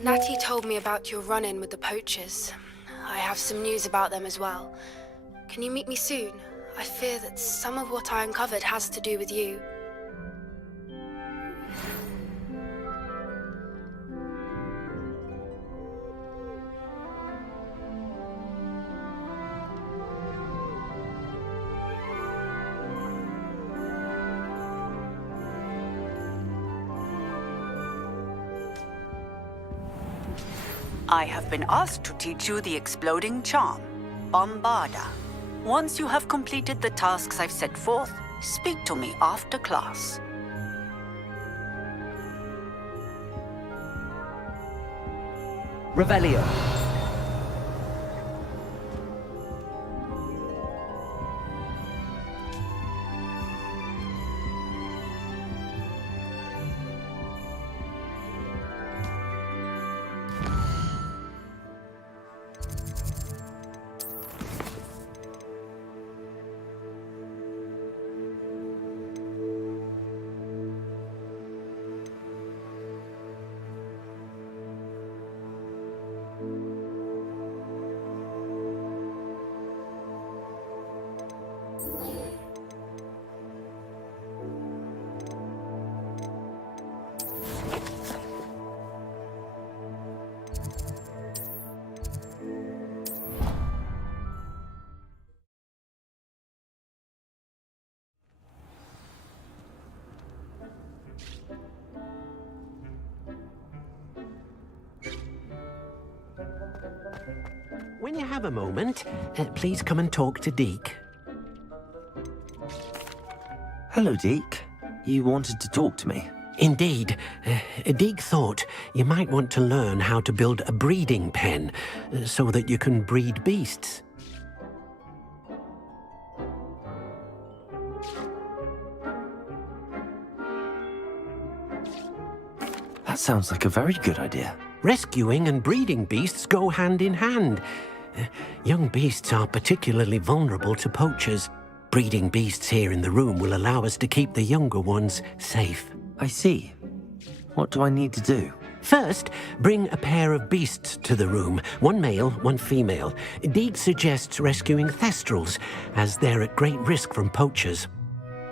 Natty told me about your run-in with the poachers. I have some news about them as well. Can you meet me soon? I fear that some of what I uncovered has to do with you. I have been asked to teach you the exploding charm, Bombarda. Once you have completed the tasks I've set forth, speak to me after class. Revelio. When you have a moment, please come and talk to Deke. Hello, Deke. You wanted to talk to me? Indeed. Deke thought you might want to learn how to build a breeding pen so that you can breed beasts. That sounds like a very good idea. Rescuing and breeding beasts go hand in hand. Young beasts are particularly vulnerable to poachers. Breeding beasts here in the room will allow us to keep the younger ones safe. I see. What do I need to do? First, bring a pair of beasts to the room. One male, one female. Deke suggests rescuing thestrals, as they're at great risk from poachers.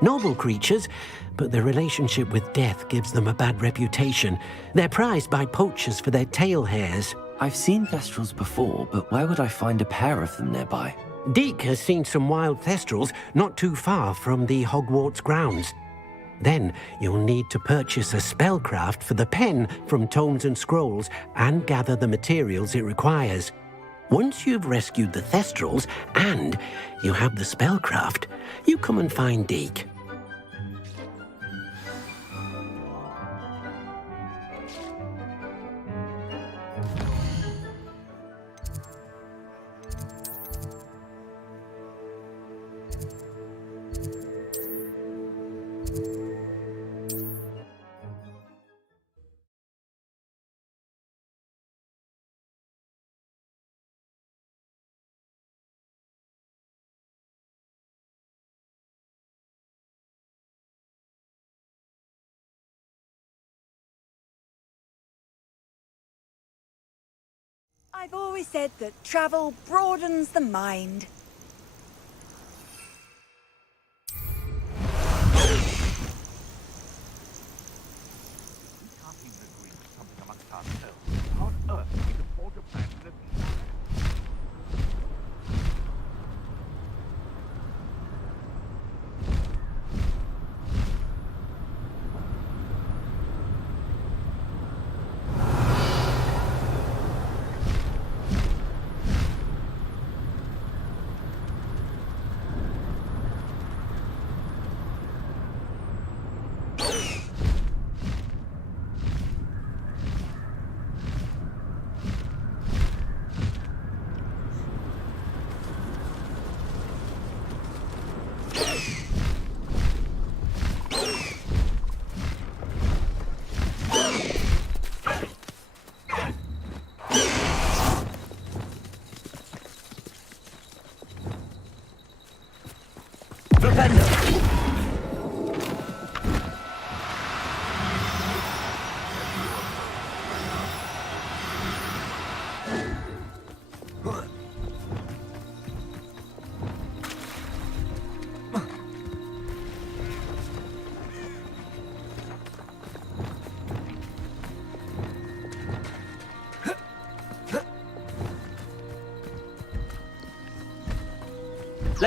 Noble creatures, but their relationship with death gives them a bad reputation. They're prized by poachers for their tail hairs. I've seen thestrals before, but where would I find a pair of them nearby? Deke has seen some wild thestrals not too far from the Hogwarts grounds. Then you'll need to purchase a spellcraft for the pen from Tomes and Scrolls and gather the materials it requires. Once you've rescued the thestrals and you have the spellcraft, you come and find Deke. I've always said that travel broadens the mind.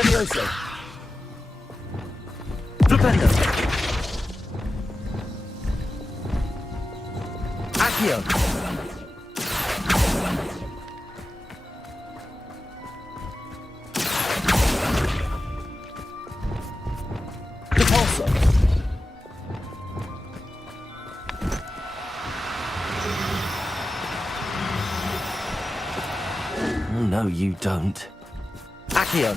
Levioso. Flipendo. Accio. Repulsor. Oh, no, you don't. Accio.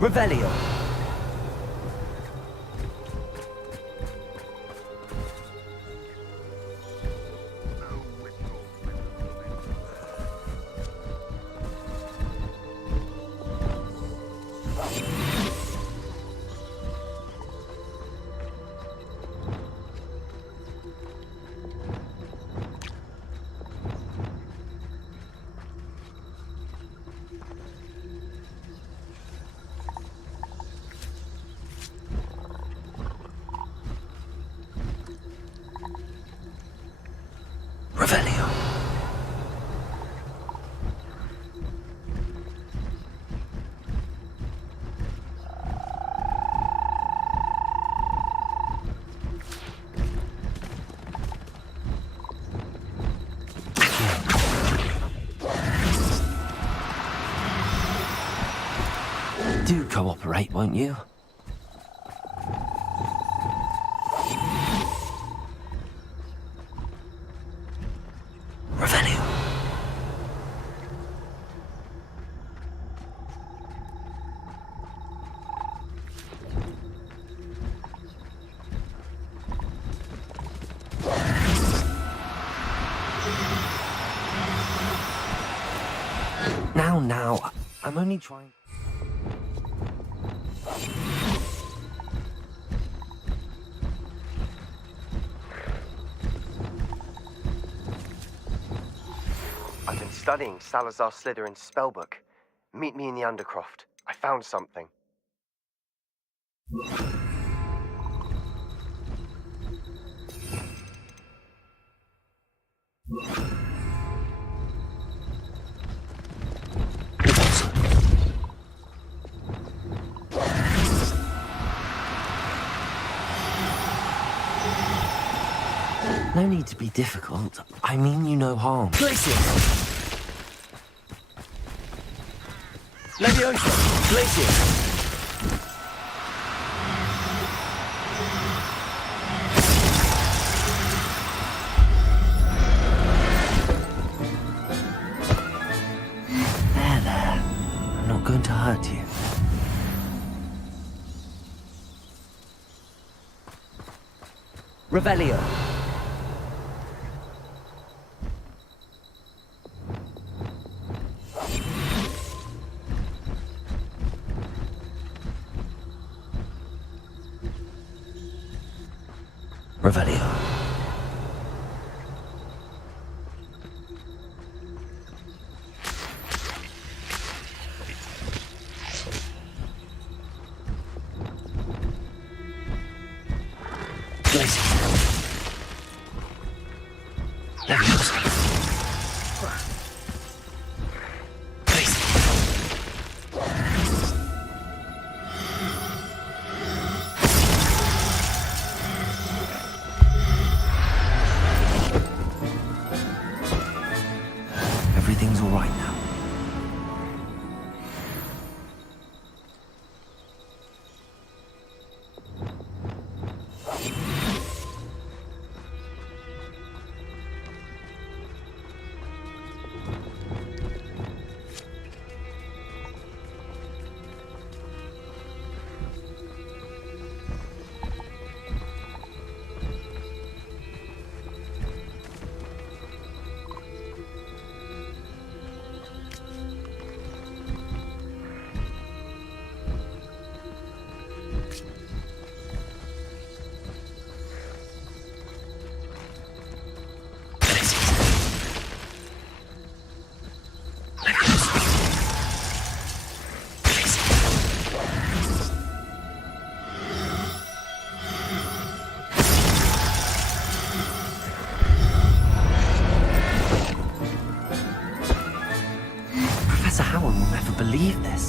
Revelio. Revelio. Do cooperate, won't you? Revelio. Now, I'm only trying... I've been studying Salazar Slytherin's spellbook. Meet me in the Undercroft. I found something. No need to be difficult. I mean you no harm. Glacier! Levioso! Glacier! There. I'm not going to hurt you. Revelio. Revelio.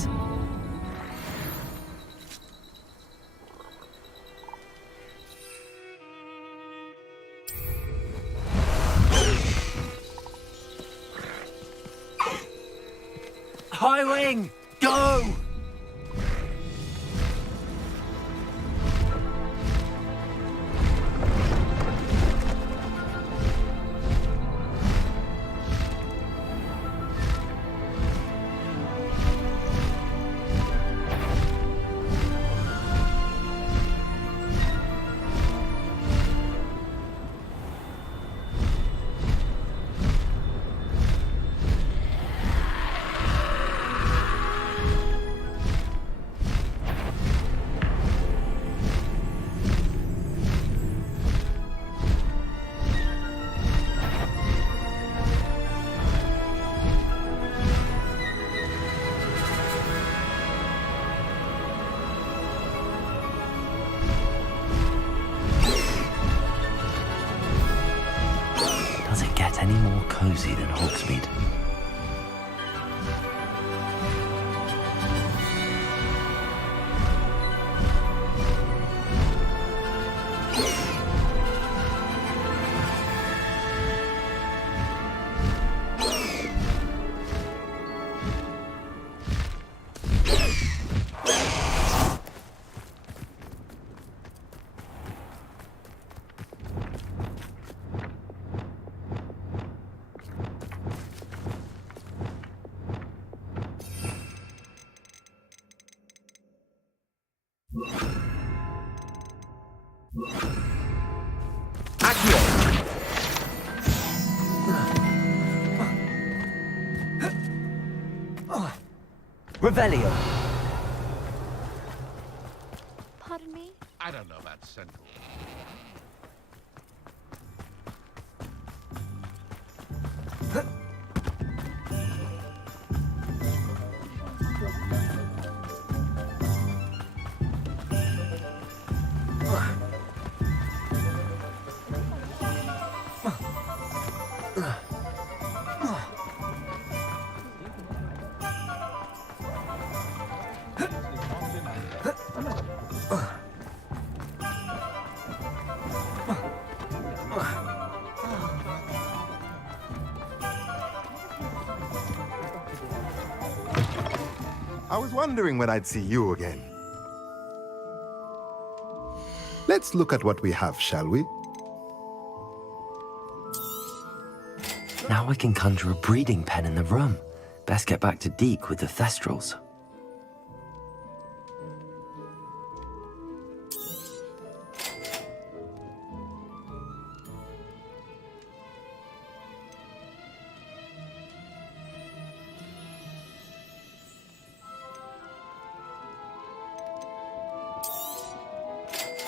please. High wing, go! Does it get any more cozy than Hogsmeade? Revelio. Pardon me? I don't know about Central. I was wondering when I'd see you again. Let's look at what we have, shall we? Now I can conjure a breeding pen in the room. Best get back to Deke with the Thestrals.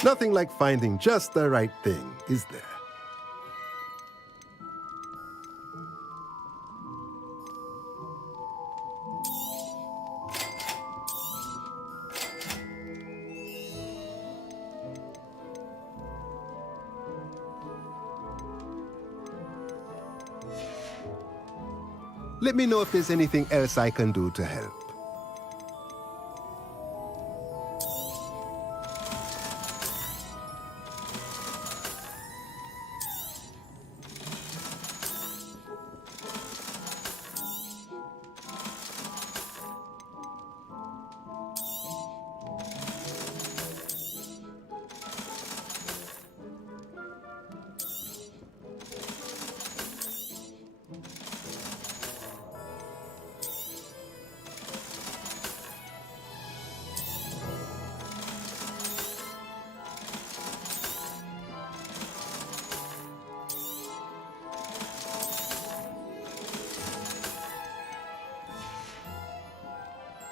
Nothing like finding just the right thing, is there? Let me know if there's anything else I can do to help.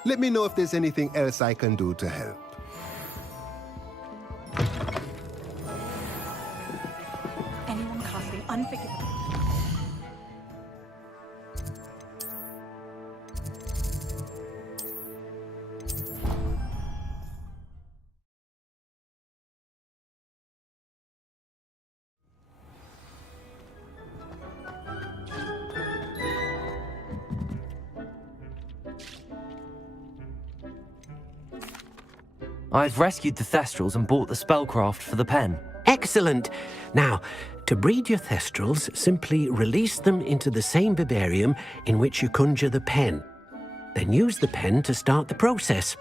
Let me know if there's anything else I can do to help. Anyone casting unforgivable. I've rescued the Thestrals and bought the spellcraft for the pen. Excellent. Now, to breed your Thestrals, simply release them into the same vivarium in which you conjure the pen. Then use the pen to start the process.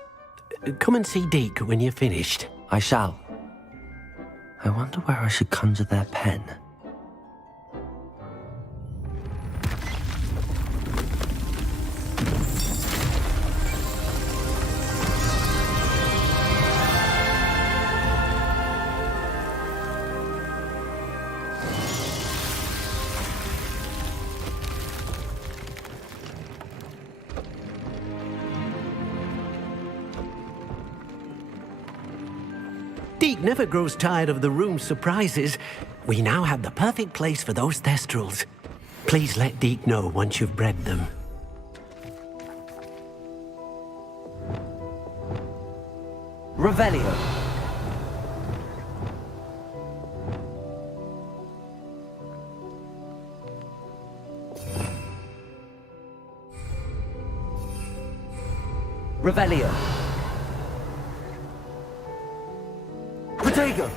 Come and see Deke when you're finished. I shall. I wonder where I should conjure their pen. Deke never grows tired of the room's surprises. We now have the perfect place for those Thestrals. Please let Deke know once you've bred them. Revelio. Revelio. Protego.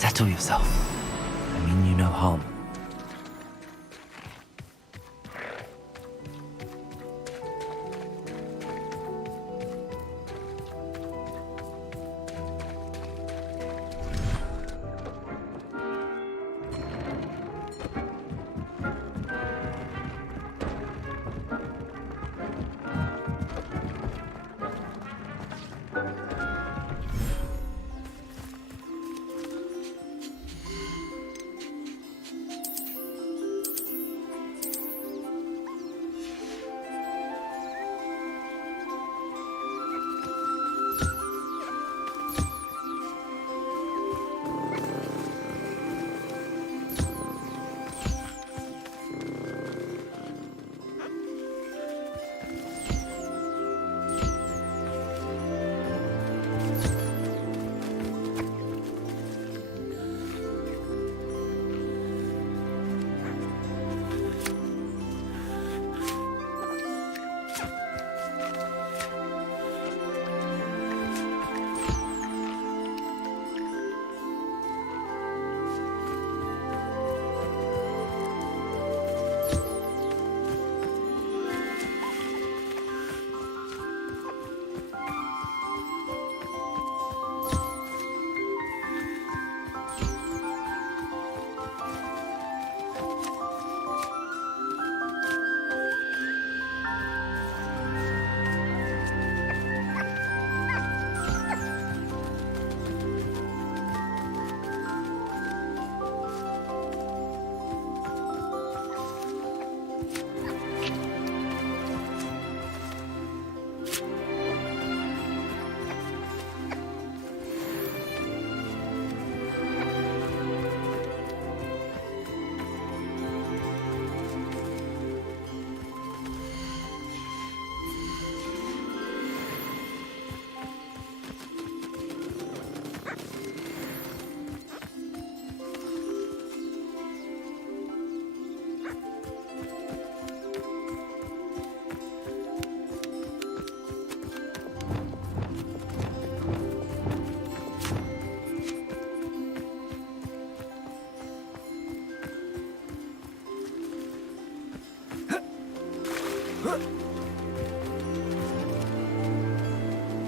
Settle yourself. I mean you no harm.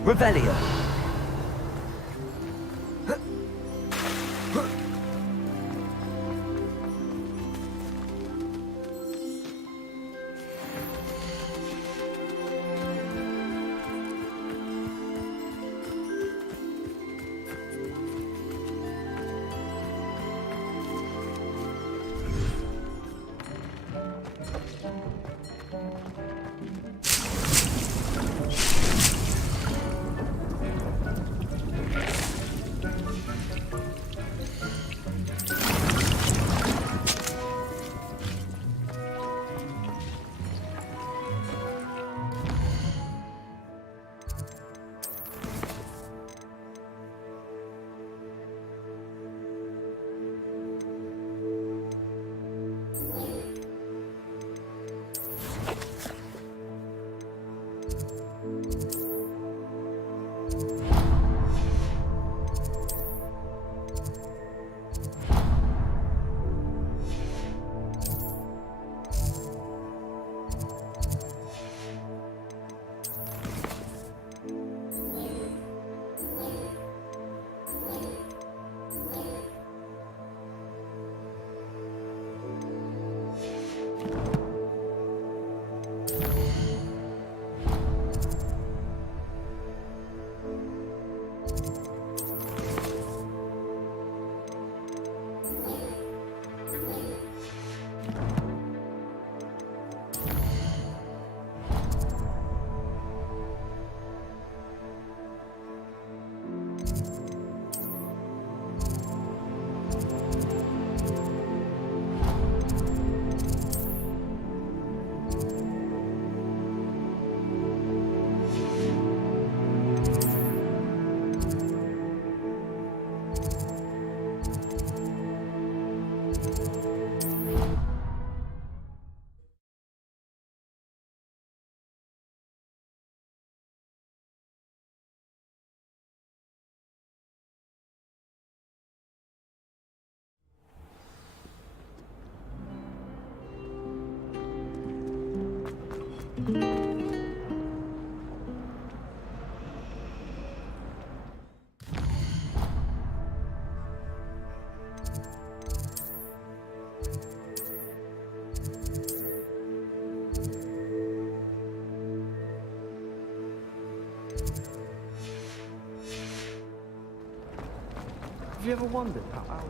Revelio. Have you ever wondered how our...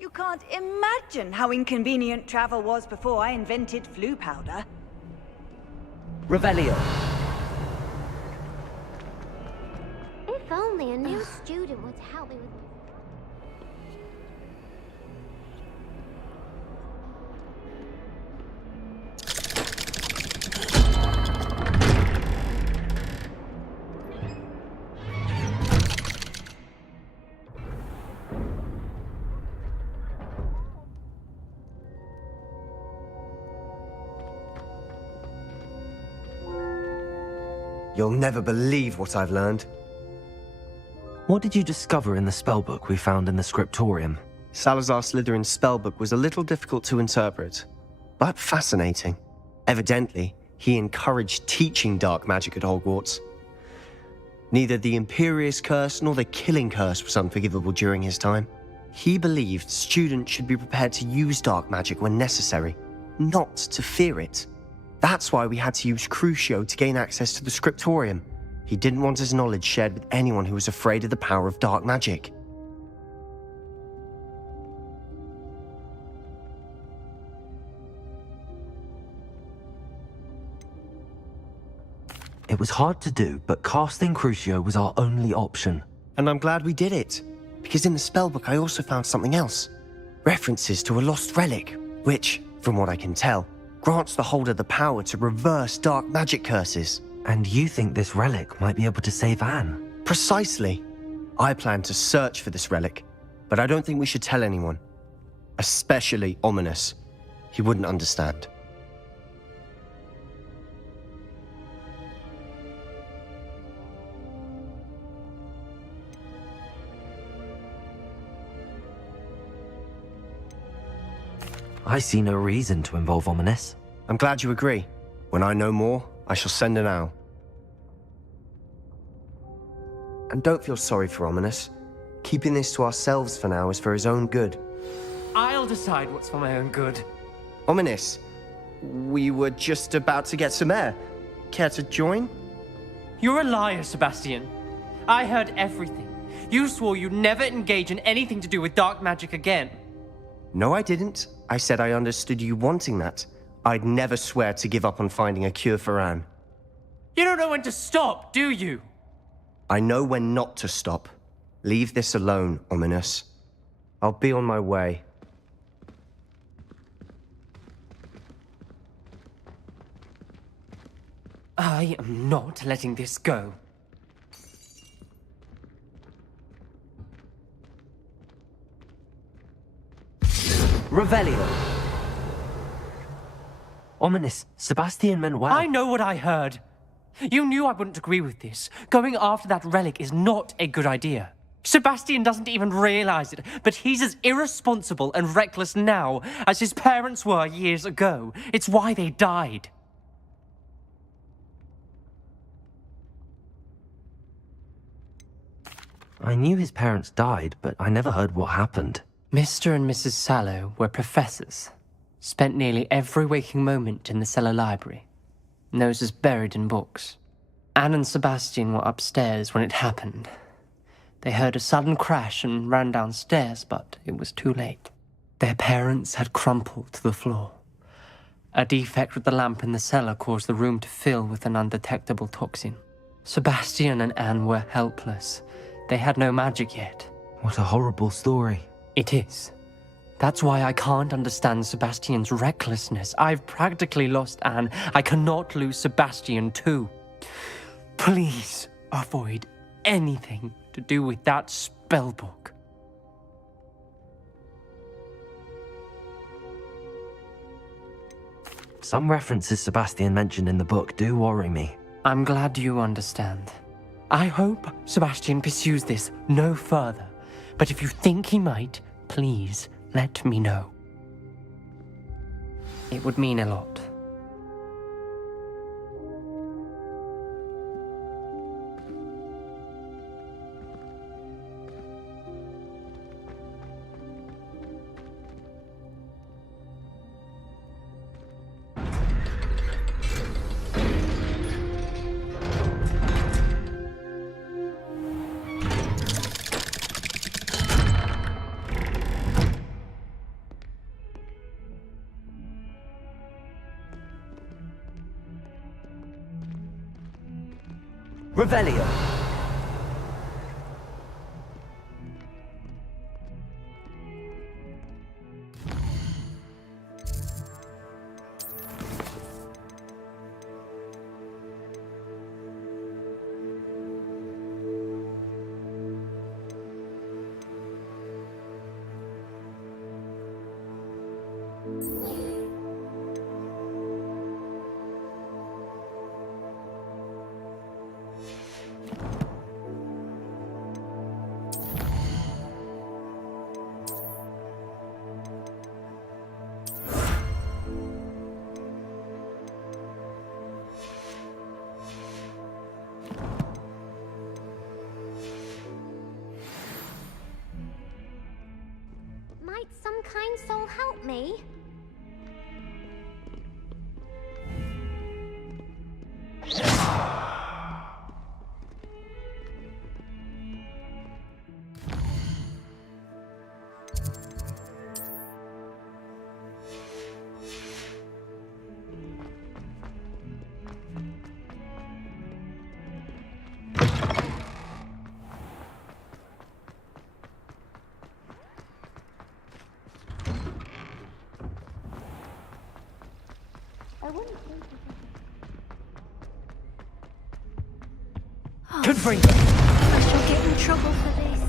You can't imagine how inconvenient travel was before I invented flu powder. Revelio. If only a new student would help me with... You'll never believe what I've learned. What did you discover in the spellbook we found in the scriptorium? Salazar Slytherin's spellbook was a little difficult to interpret, but fascinating. Evidently, he encouraged teaching dark magic at Hogwarts. Neither the Imperious Curse nor the Killing Curse was unforgivable during his time. He believed students should be prepared to use dark magic when necessary, not to fear it. That's why we had to use Crucio to gain access to the scriptorium. He didn't want his knowledge shared with anyone who was afraid of the power of dark magic. It was hard to do, but casting Crucio was our only option. And I'm glad we did it, because in the spellbook I also found something else. References to a lost relic, which, from what I can tell, grants the holder the power to reverse dark magic curses. And you think this relic might be able to save Anne? Precisely. I plan to search for this relic, but I don't think we should tell anyone. Especially Ominous. He wouldn't understand. I see no reason to involve Ominous. I'm glad you agree. When I know more, I shall send an owl. And don't feel sorry for Ominous. Keeping this to ourselves for now is for his own good. I'll decide what's for my own good. Ominous, we were just about to get some air. Care to join? You're a liar, Sebastian. I heard everything. You swore you'd never engage in anything to do with dark magic again. No, I didn't. I said I understood you wanting that. I'd never swear to give up on finding a cure for Anne. You don't know when to stop, do you? I know when not to stop. Leave this alone, Ominous. I'll be on my way. I am not letting this go. Revelio. Ominous, Sebastian meant well. I know what I heard. You knew I wouldn't agree with this. Going after that relic is not a good idea. Sebastian doesn't even realize it, but he's as irresponsible and reckless now as his parents were years ago. It's why they died. I knew his parents died, but I never heard what happened. Mr. and Mrs. Sallow were professors. Spent nearly every waking moment in the cellar library. Nose is buried in books. Anne and Sebastian were upstairs when it happened. They heard a sudden crash and ran downstairs, but it was too late. Their parents had crumpled to the floor. A defect with the lamp in the cellar caused the room to fill with an undetectable toxin. Sebastian and Anne were helpless. They had no magic yet. What a horrible story. It is. That's why I can't understand Sebastian's recklessness. I've practically lost Anne. I cannot lose Sebastian too. Please avoid anything to do with that spellbook. Some references Sebastian mentioned in the book do worry me. I'm glad you understand. I hope Sebastian pursues this no further. But if you think he might, please let me know. It would mean a lot. Revelio! Might some kind soul help me? Could bring I shall get in trouble for this.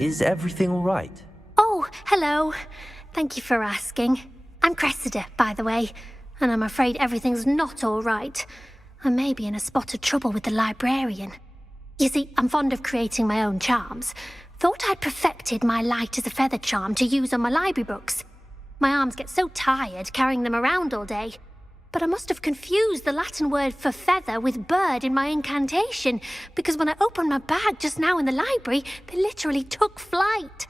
Is everything all right? Oh, hello. Thank you for asking. I'm Cressida, by the way, and I'm afraid everything's not all right. I may be in a spot of trouble with the librarian. You see, I'm fond of creating my own charms. Thought I'd perfected my light as a feather charm to use on my library books. My arms get so tired carrying them around all day. But I must have confused the Latin word for feather with bird in my incantation, because when I opened my bag just now in the library, they literally took flight.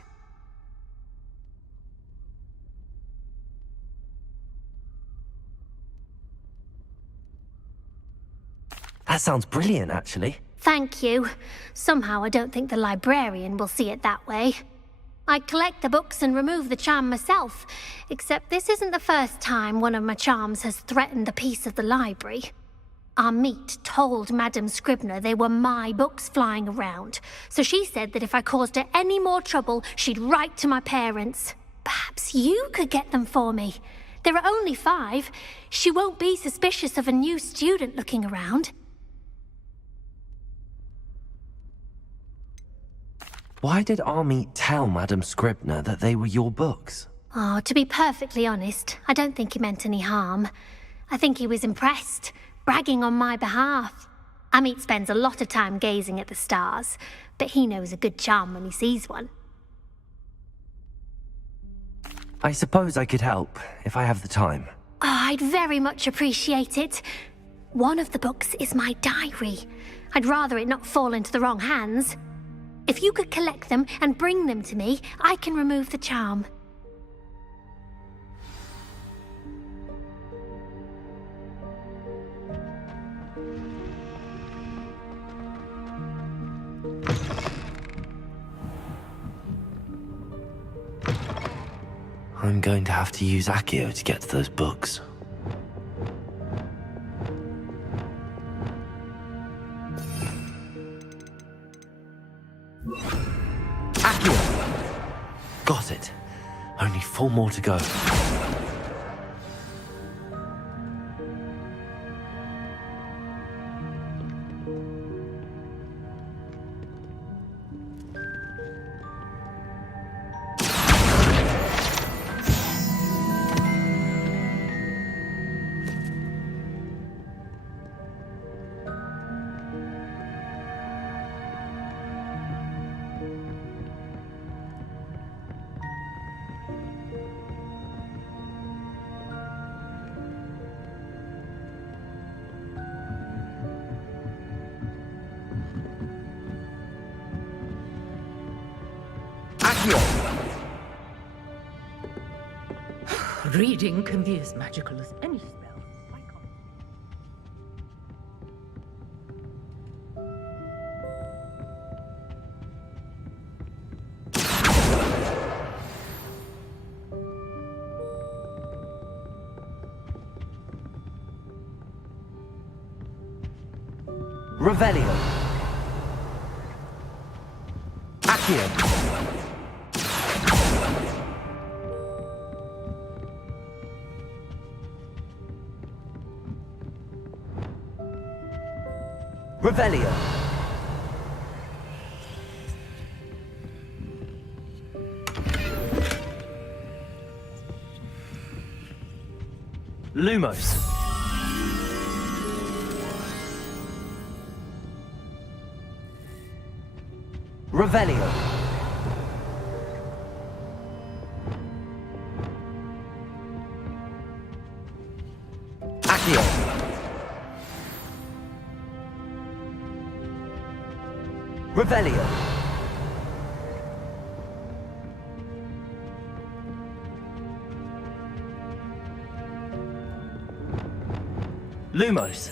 That sounds brilliant, actually. Thank you. Somehow I don't think the librarian will see it that way. I collect the books and remove the charm myself, except this isn't the first time one of my charms has threatened the peace of the library. Our meet told Madame Scribner they were my books flying around, so she said that if I caused her any more trouble, she'd write to my parents. Perhaps you could get them for me. There are only 5. She won't be suspicious of a new student looking around. Why did Army tell Madame Scribner that they were your books? Oh, to be perfectly honest, I don't think he meant any harm. I think he was impressed, bragging on my behalf. Amit spends a lot of time gazing at the stars, but he knows a good charm when he sees one. I suppose I could help, if I have the time. Oh, I'd very much appreciate it. One of the books is my diary. I'd rather it not fall into the wrong hands. If you could collect them and bring them to me, I can remove the charm. I'm going to have to use Accio to get to those books. Accio! Got it. Only 4 more to go. Reading can be as magical as any spell. Revelio. Accio. Revelio. Lumos. Revelio. Accio. Revelio. Lumos.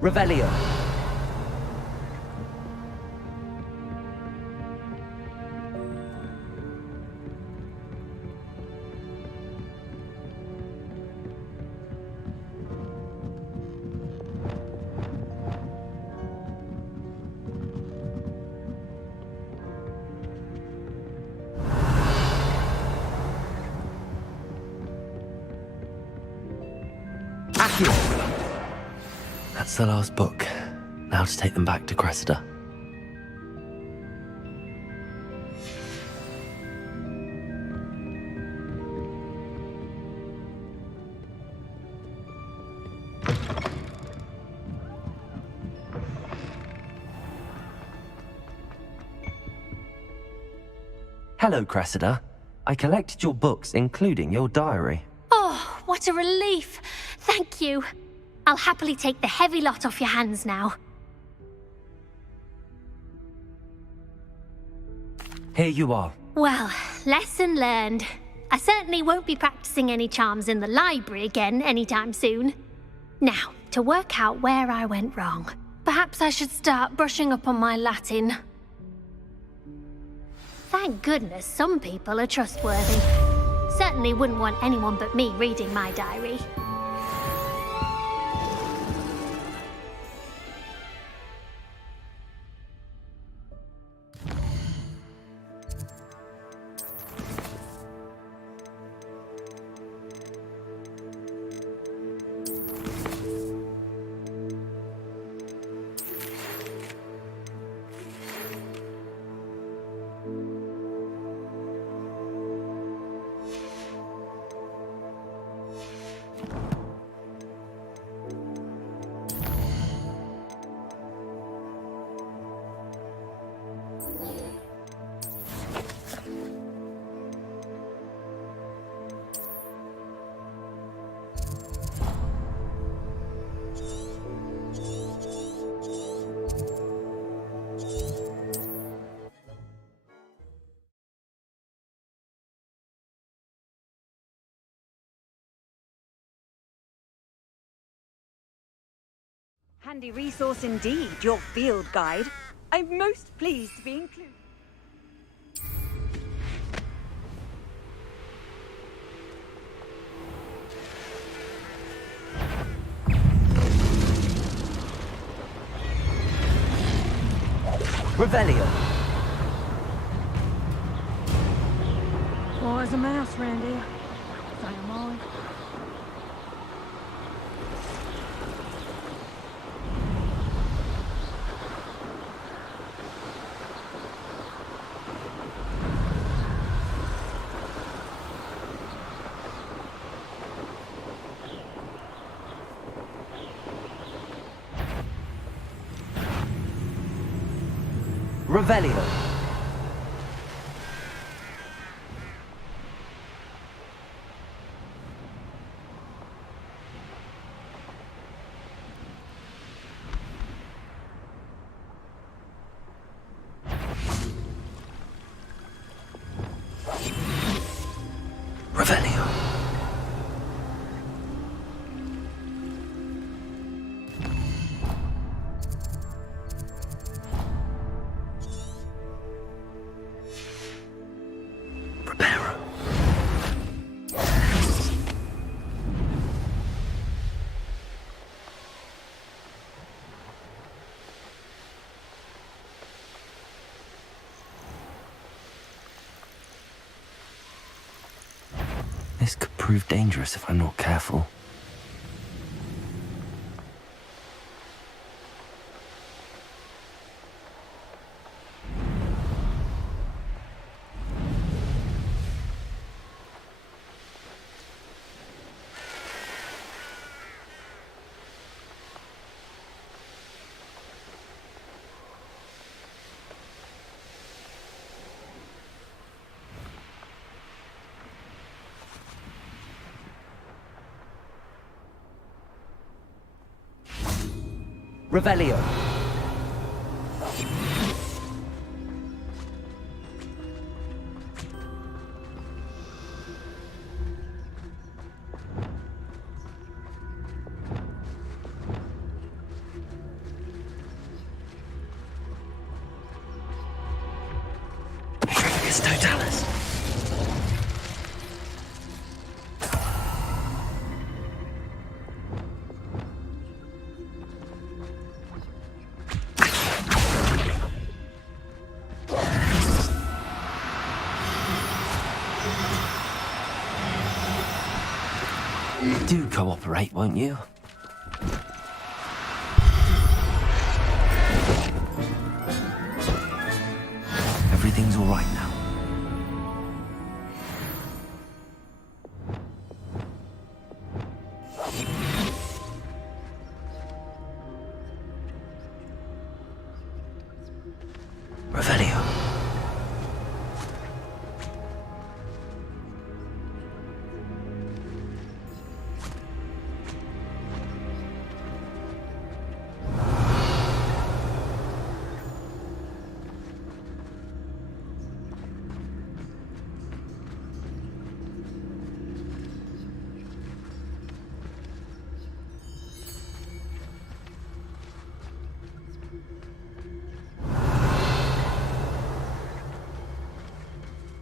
Revelio. Accio. That's the last book. Now to take them back to Cressida. Hello, Cressida. I collected your books, including your diary. Oh, what a relief. Thank you. I'll happily take the heavy lot off your hands now. Here you are. Well, lesson learned. I certainly won't be practicing any charms in the library again anytime soon. Now, to work out where I went wrong. Perhaps I should start brushing up on my Latin. Thank goodness some people are trustworthy. Certainly wouldn't want anyone but me reading my diary. Handy resource indeed, your field guide. I'm most pleased to be included. Revelio. Quiet as a mouse round here. So am I. Revelio. Revelio. Reparo. This could prove dangerous if I'm not careful. Revelio. It's Totalis. Do cooperate, won't you? Everything's all right now. Revelio.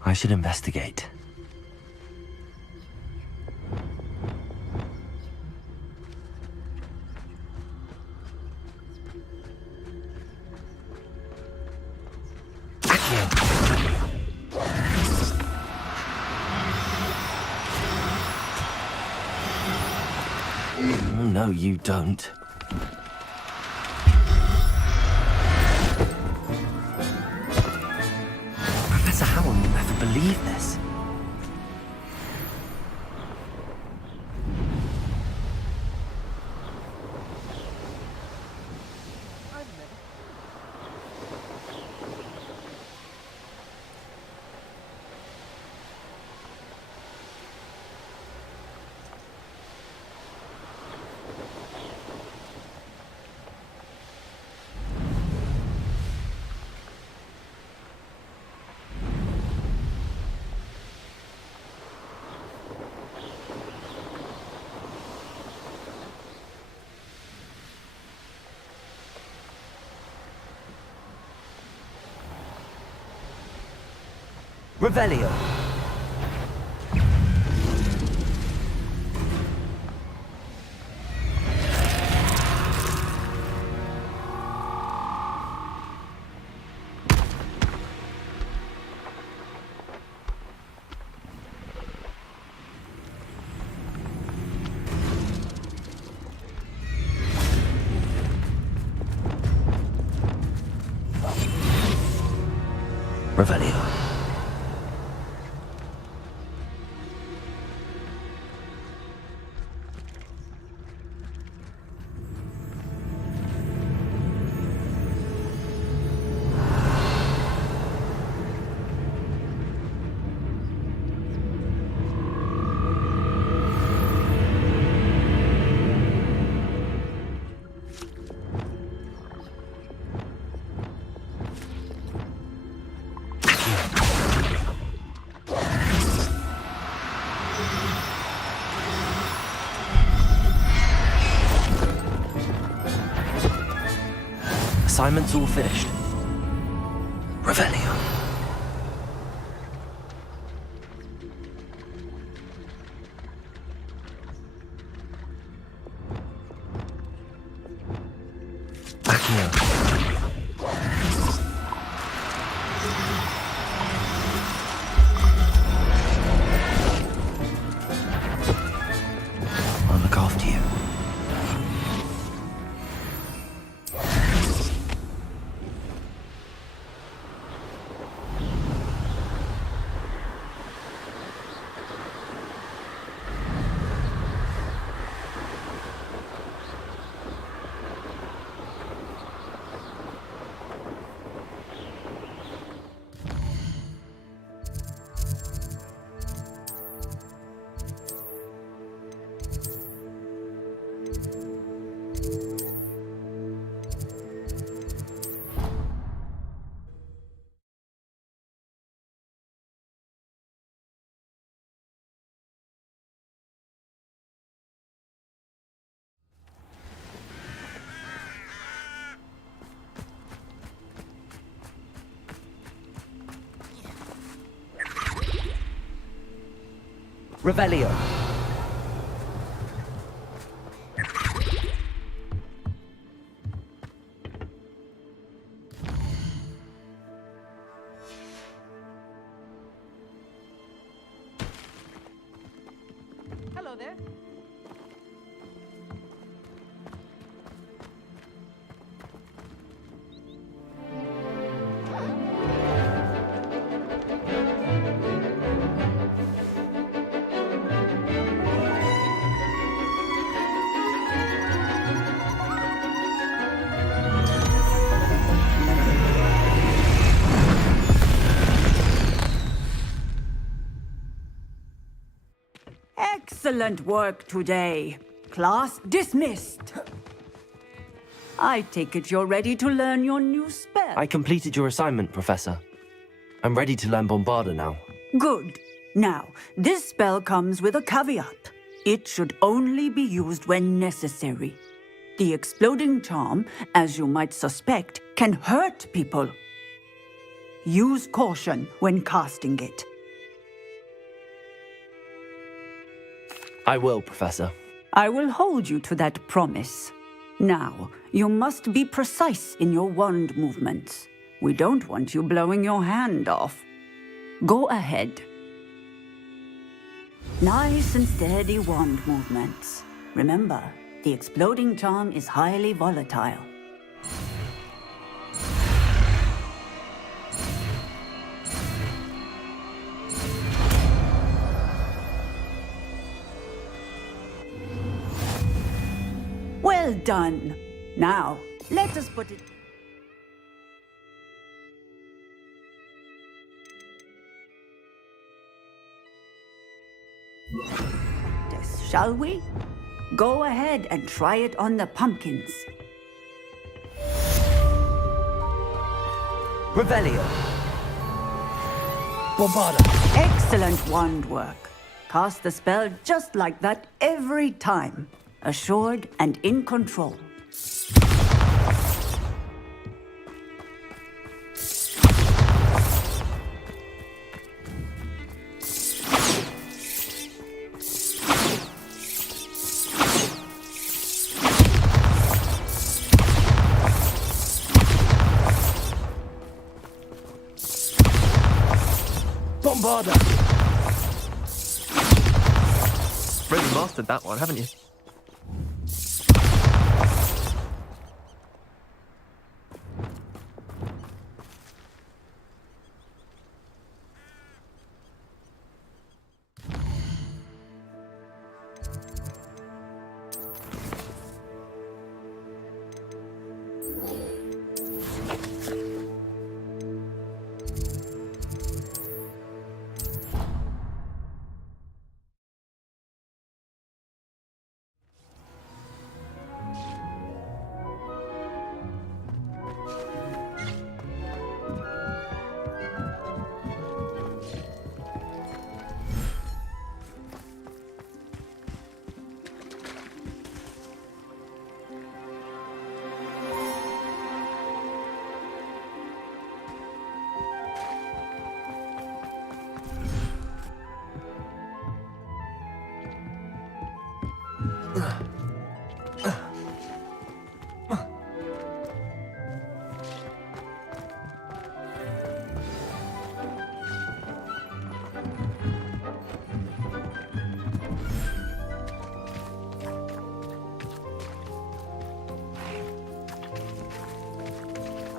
I should investigate. No, you don't. Professor Howell will never believe this. Revelio. Revelio. Assignment's all finished. Revelio. Backing up. I'll look after you. Revelio. Hello there. Excellent work today. Class dismissed. I take it you're ready to learn your new spell. I completed your assignment, Professor. I'm ready to learn Bombarda now. Good. Now, this spell comes with a caveat. It should only be used when necessary. The exploding charm, as you might suspect, can hurt people. Use caution when casting it. I will, Professor. I will hold you to that promise. Now, you must be precise in your wand movements. We don't want you blowing your hand off. Go ahead. Nice and steady wand movements. Remember, the exploding charm is highly volatile. Well done. Now, let us put it... Practice, shall we? Go ahead and try it on the pumpkins. Revelio. Bombarda. Excellent wand work. Cast the spell just like that every time. Assured and in control. harder. Really mastered that one, haven't you?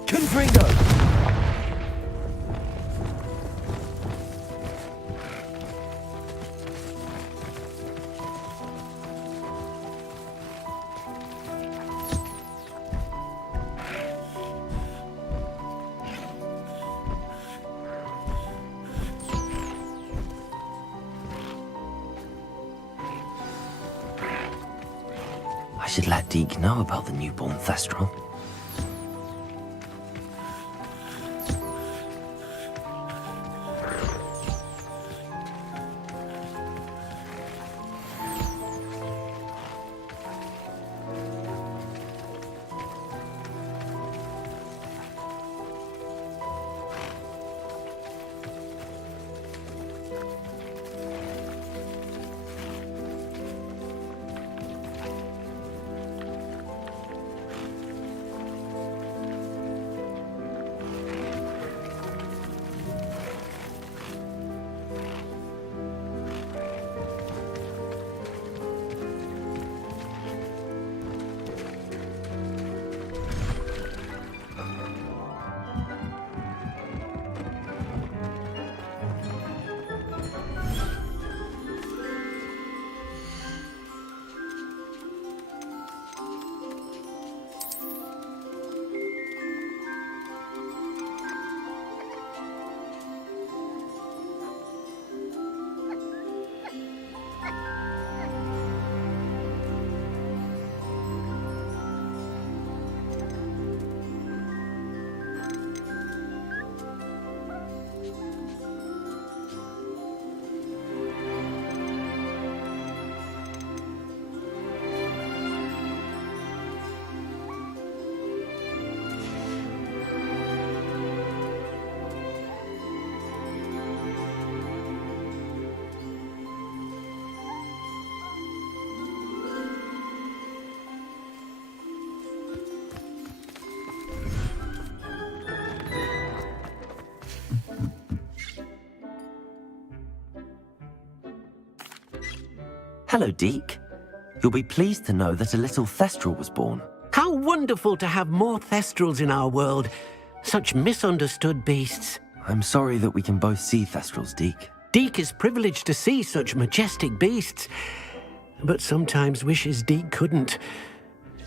Confringo! I should let Deke know about the newborn Thestral. Hello, Deke. You'll be pleased to know that a little Thestral was born. How wonderful to have more Thestrals in our world. Such misunderstood beasts. I'm sorry that we can both see Thestrals, Deke. Deke is privileged to see such majestic beasts, but sometimes wishes Deke couldn't.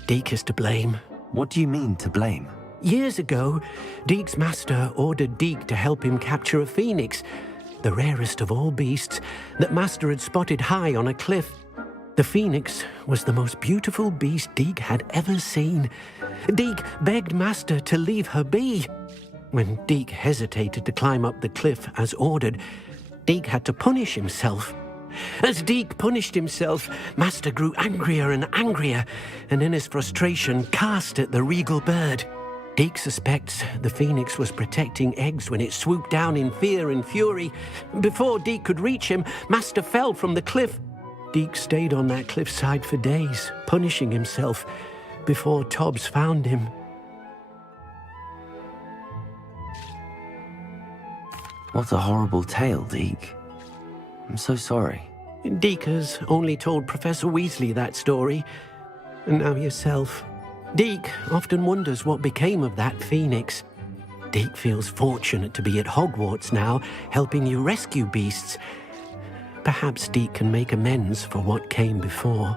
Deke is to blame. What do you mean, to blame? Years ago, Deke's master ordered Deke to help him capture a phoenix, the rarest of all beasts, that master had spotted high on a cliff. The phoenix was the most beautiful beast Deke had ever seen. Deke begged master to leave her be. When Deke hesitated to climb up the cliff as ordered, Deke had to punish himself. As Deke punished himself, master grew angrier and angrier, and in his frustration cast at the regal bird. Deke suspects the phoenix was protecting eggs when it swooped down in fear and fury. Before Deke could reach him, master fell from the cliff. Deke stayed on that cliffside for days, punishing himself, before Tobbs found him. What a horrible tale, Deke. I'm so sorry. Deke has only told Professor Weasley that story, and now yourself. Deke often wonders what became of that phoenix. Deke feels fortunate to be at Hogwarts now, helping you rescue beasts. Perhaps Deke can make amends for what came before.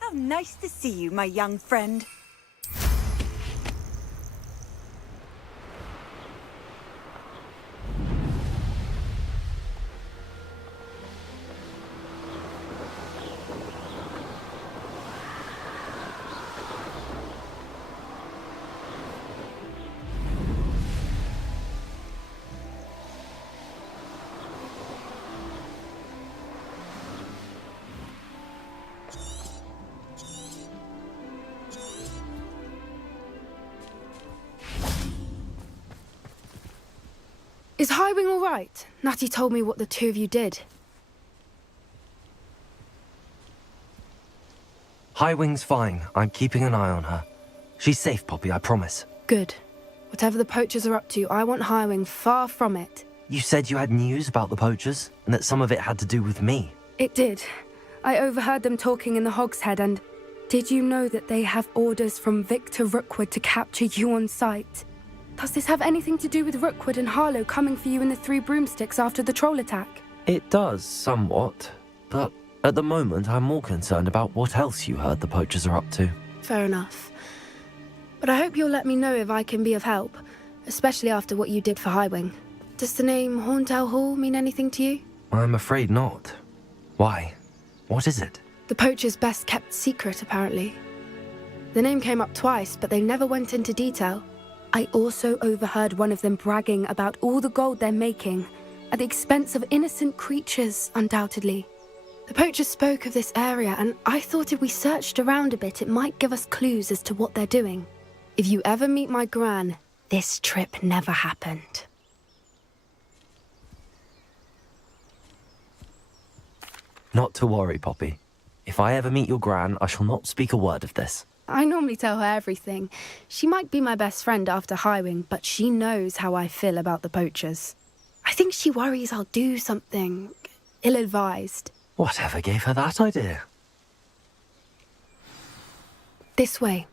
How nice to see you, my young friend. Is Highwing all right? Natty told me what the two of you did. Highwing's fine. I'm keeping an eye on her. She's safe, Poppy, I promise. Good. Whatever the poachers are up to, I want Highwing far from it. You said you had news about the poachers, and that some of it had to do with me. It did. I overheard them talking in the Hogshead, and did you know that they have orders from Victor Rookwood to capture you on sight? Does this have anything to do with Rookwood and Harlow coming for you in the Three Broomsticks after the troll attack? It does, somewhat. But at the moment, I'm more concerned about what else you heard the poachers are up to. Fair enough. But I hope you'll let me know if I can be of help, especially after what you did for Highwing. Does the name Horntail Hall mean anything to you? I'm afraid not. Why? What is it? The poachers' best kept secret, apparently. The name came up twice, but they never went into detail. I also overheard one of them bragging about all the gold they're making, at the expense of innocent creatures, undoubtedly. The poachers spoke of this area, and I thought if we searched around a bit, it might give us clues as to what they're doing. If you ever meet my gran, this trip never happened. Not to worry, Poppy. If I ever meet your gran, I shall not speak a word of this. I normally tell her everything. She might be my best friend after Highwing, but she knows how I feel about the poachers. I think she worries I'll do something ill-advised. Whatever gave her that idea? This way.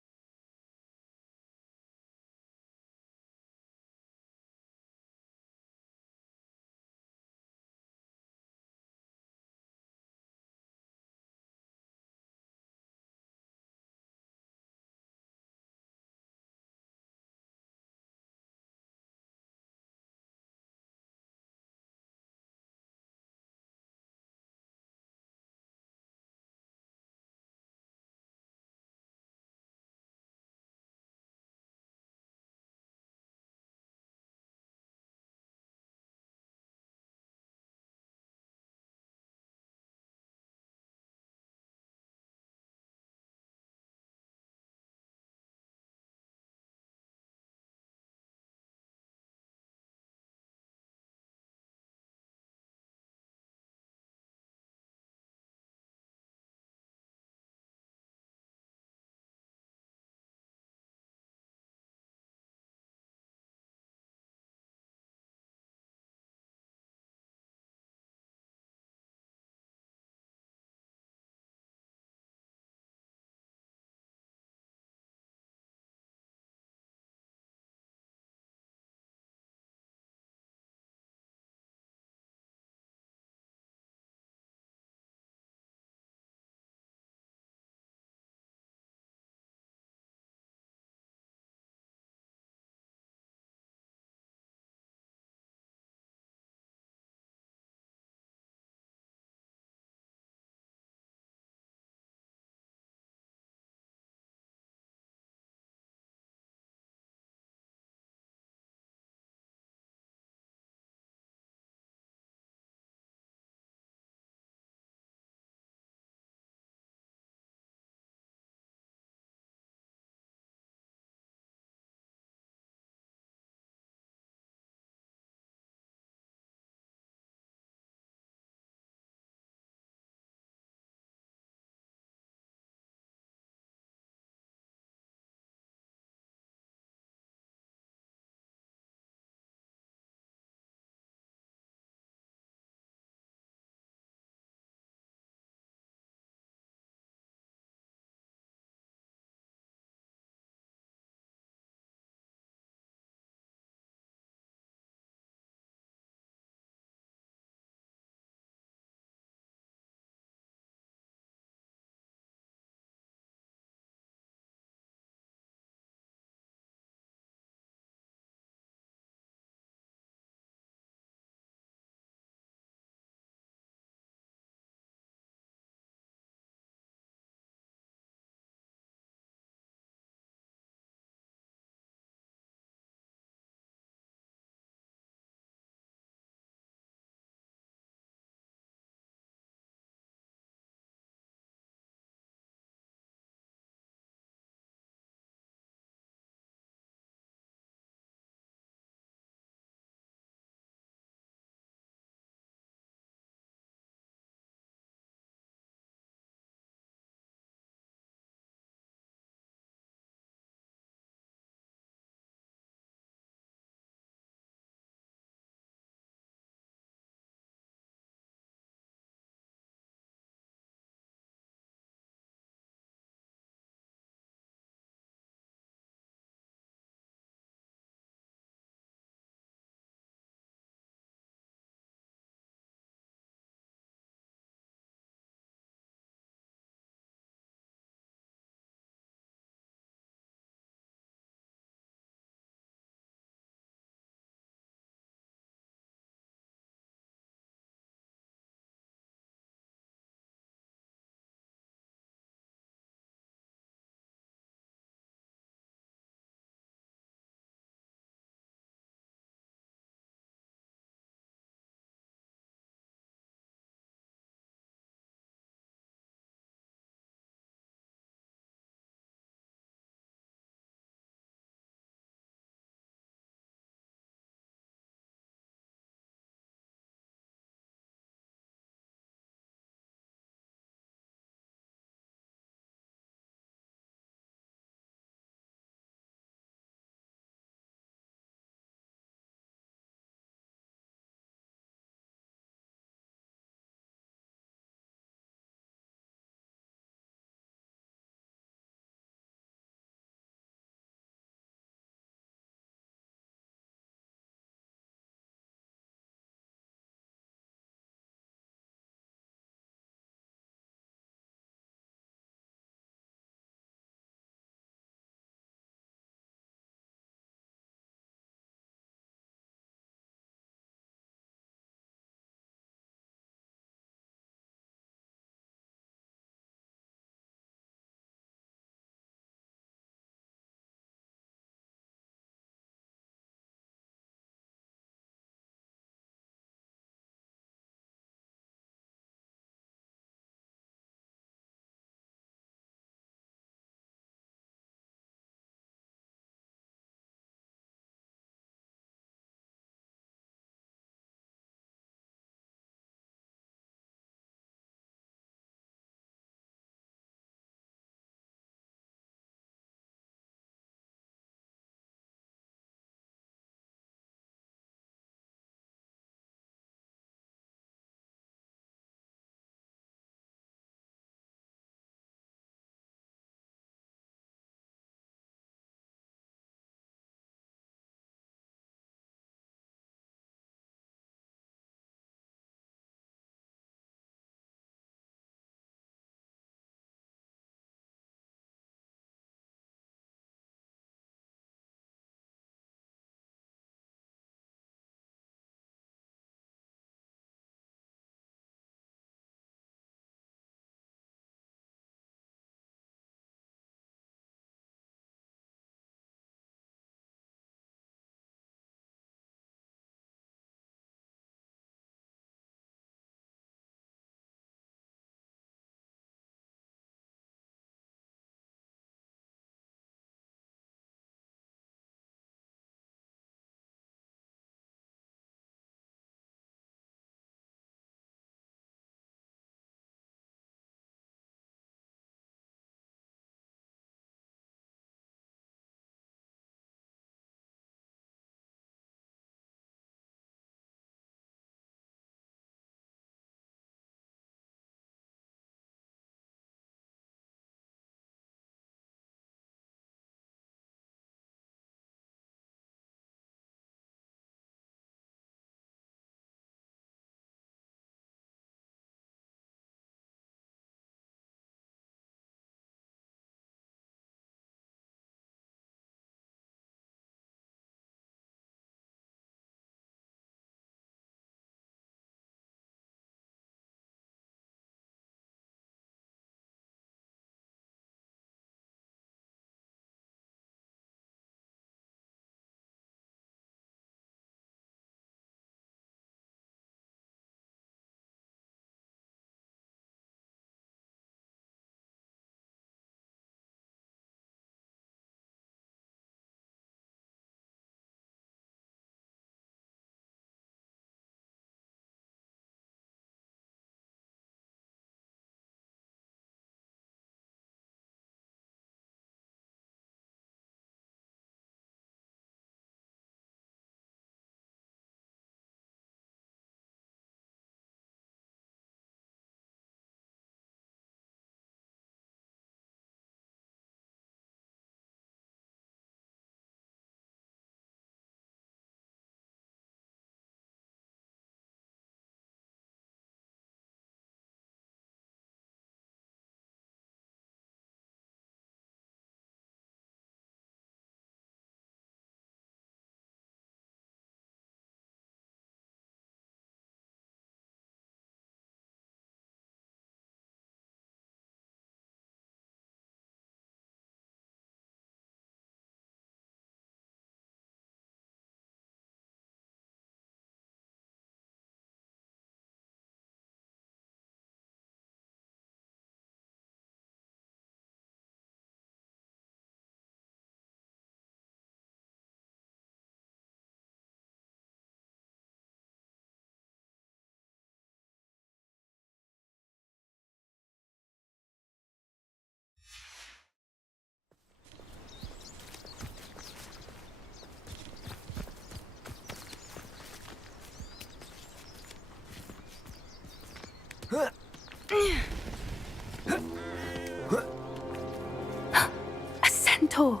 centaur.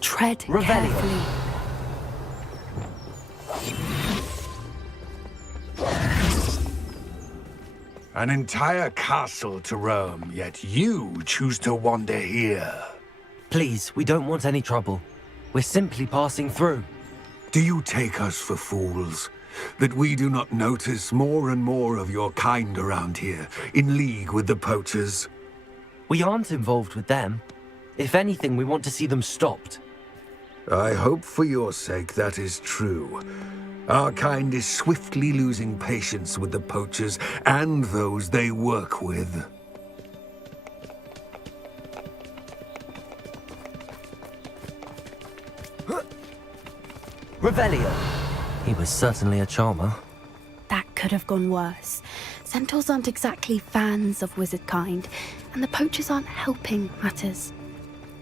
Tread Revelio. carefully. An entire castle to roam, yet you choose to wander here. Please, we don't want any trouble. We're simply passing through. Do you take us for fools? That we do not notice more and more of your kind around here, in league with the poachers? We aren't involved with them. If anything, we want to see them stopped. I hope for your sake that is true. Our kind is swiftly losing patience with the poachers and those they work with. Revelio. He was certainly a charmer. That could have gone worse. Centaurs aren't exactly fans of wizard kind, and the poachers aren't helping matters.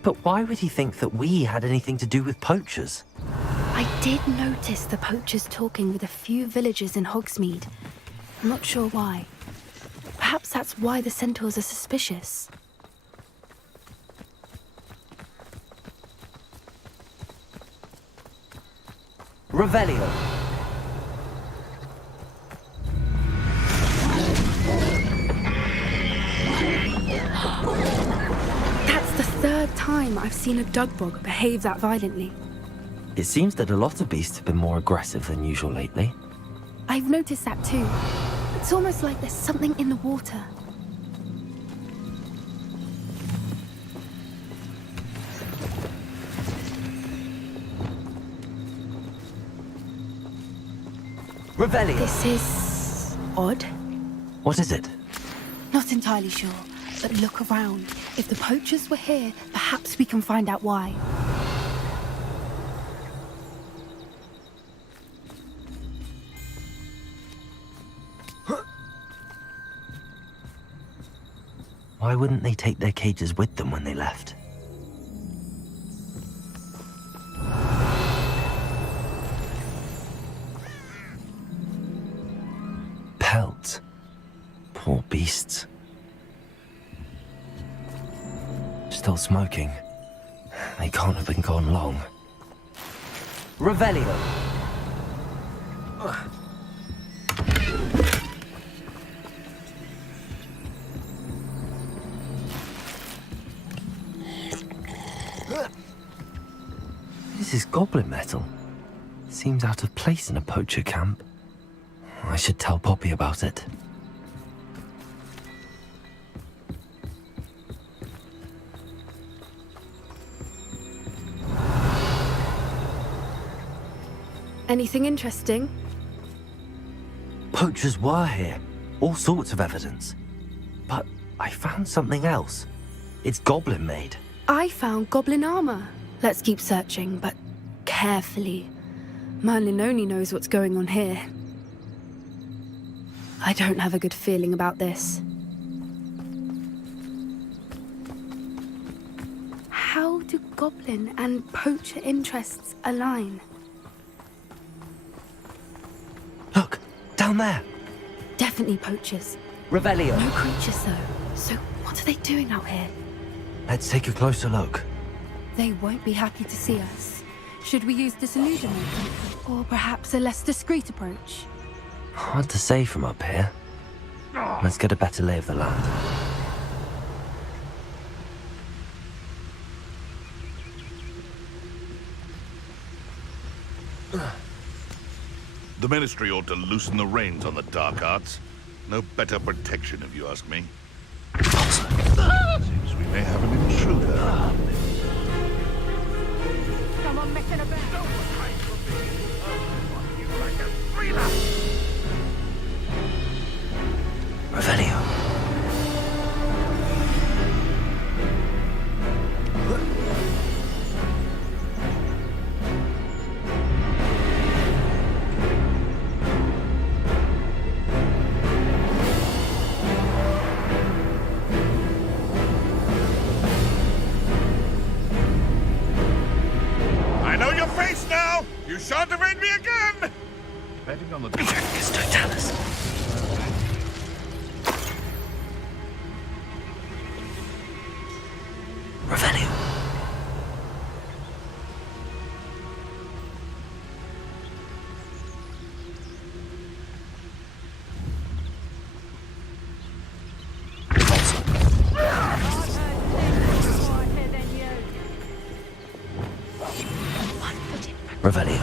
But why would he think that we had anything to do with poachers? I did notice the poachers talking with a few villagers in Hogsmeade. I'm not sure why. Perhaps that's why the centaurs are suspicious. Revelio. That's the third time I've seen a dugbog behave that violently. It seems that a lot of beasts have been more aggressive than usual lately. I've noticed that too. It's almost like there's something in the water. Revelio. This is odd. What is it? Not entirely sure, but look around. If the poachers were here, perhaps we can find out why. Why wouldn't they take their cages with them when they left? Pelt. Poor beasts. Still smoking. They can't have been gone long. Revelio. This is goblin metal. Seems out of place in a poacher camp. I should tell Poppy about it. Anything interesting? Poachers were here. All sorts of evidence. But I found something else. It's goblin made. I found goblin armor. Let's keep searching, but carefully. Merlin only knows what's going on here. I don't have a good feeling about this. How do goblin and poacher interests align? Look, down there. Definitely poachers. Revelio. No creatures though. So what are they doing out here? Let's take a closer look. They won't be happy to see us. Should we use disillusionment? Or perhaps a less discreet approach? Hard to say from up here. Let's get a better lay of the land. The Ministry ought to loosen the reins on the dark arts. No better protection, if you ask me. Seems we may have an intruder. Someone messing about. Revelio. I know your face now! You shan't evade me again! Betting on the It's Totalis. Revelio. Revelio.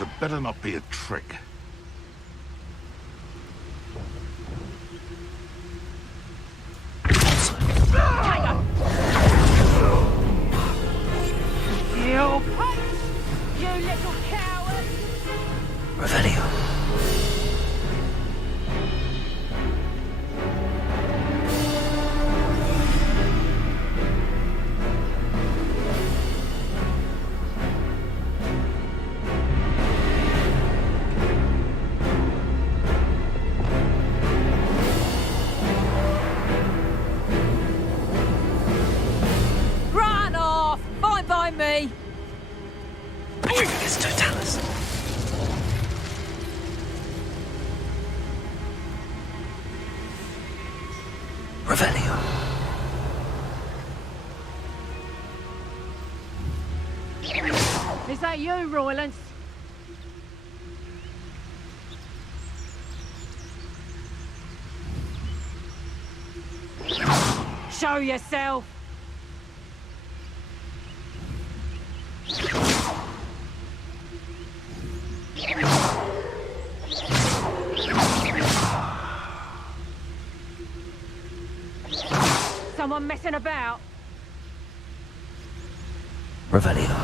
It better not be a trick. You little coward! Revelio. Run off! Fine by me! Patricus Totalis. Revelio. Is that you, Roylance? Show yourself! Someone messing about? Revelio.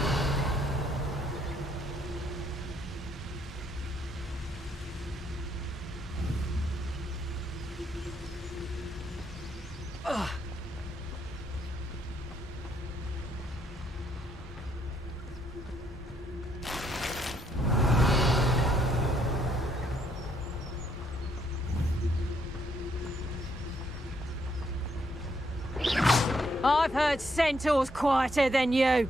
I've heard centaurs quieter than you.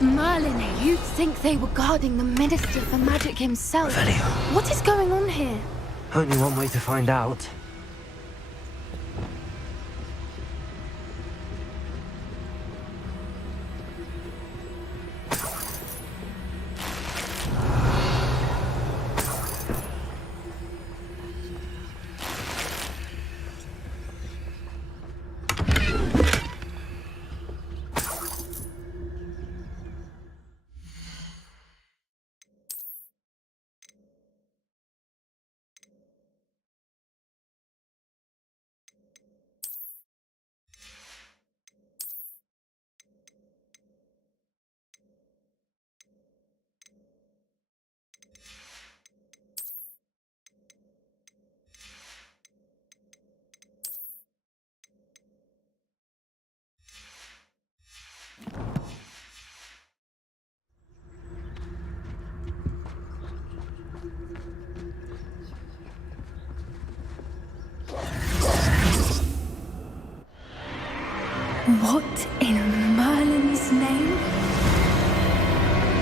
Merlin, you'd think they were guarding the Minister for Magic himself. Revelio. What is going on here? Only one way to find out. What in Merlin's name?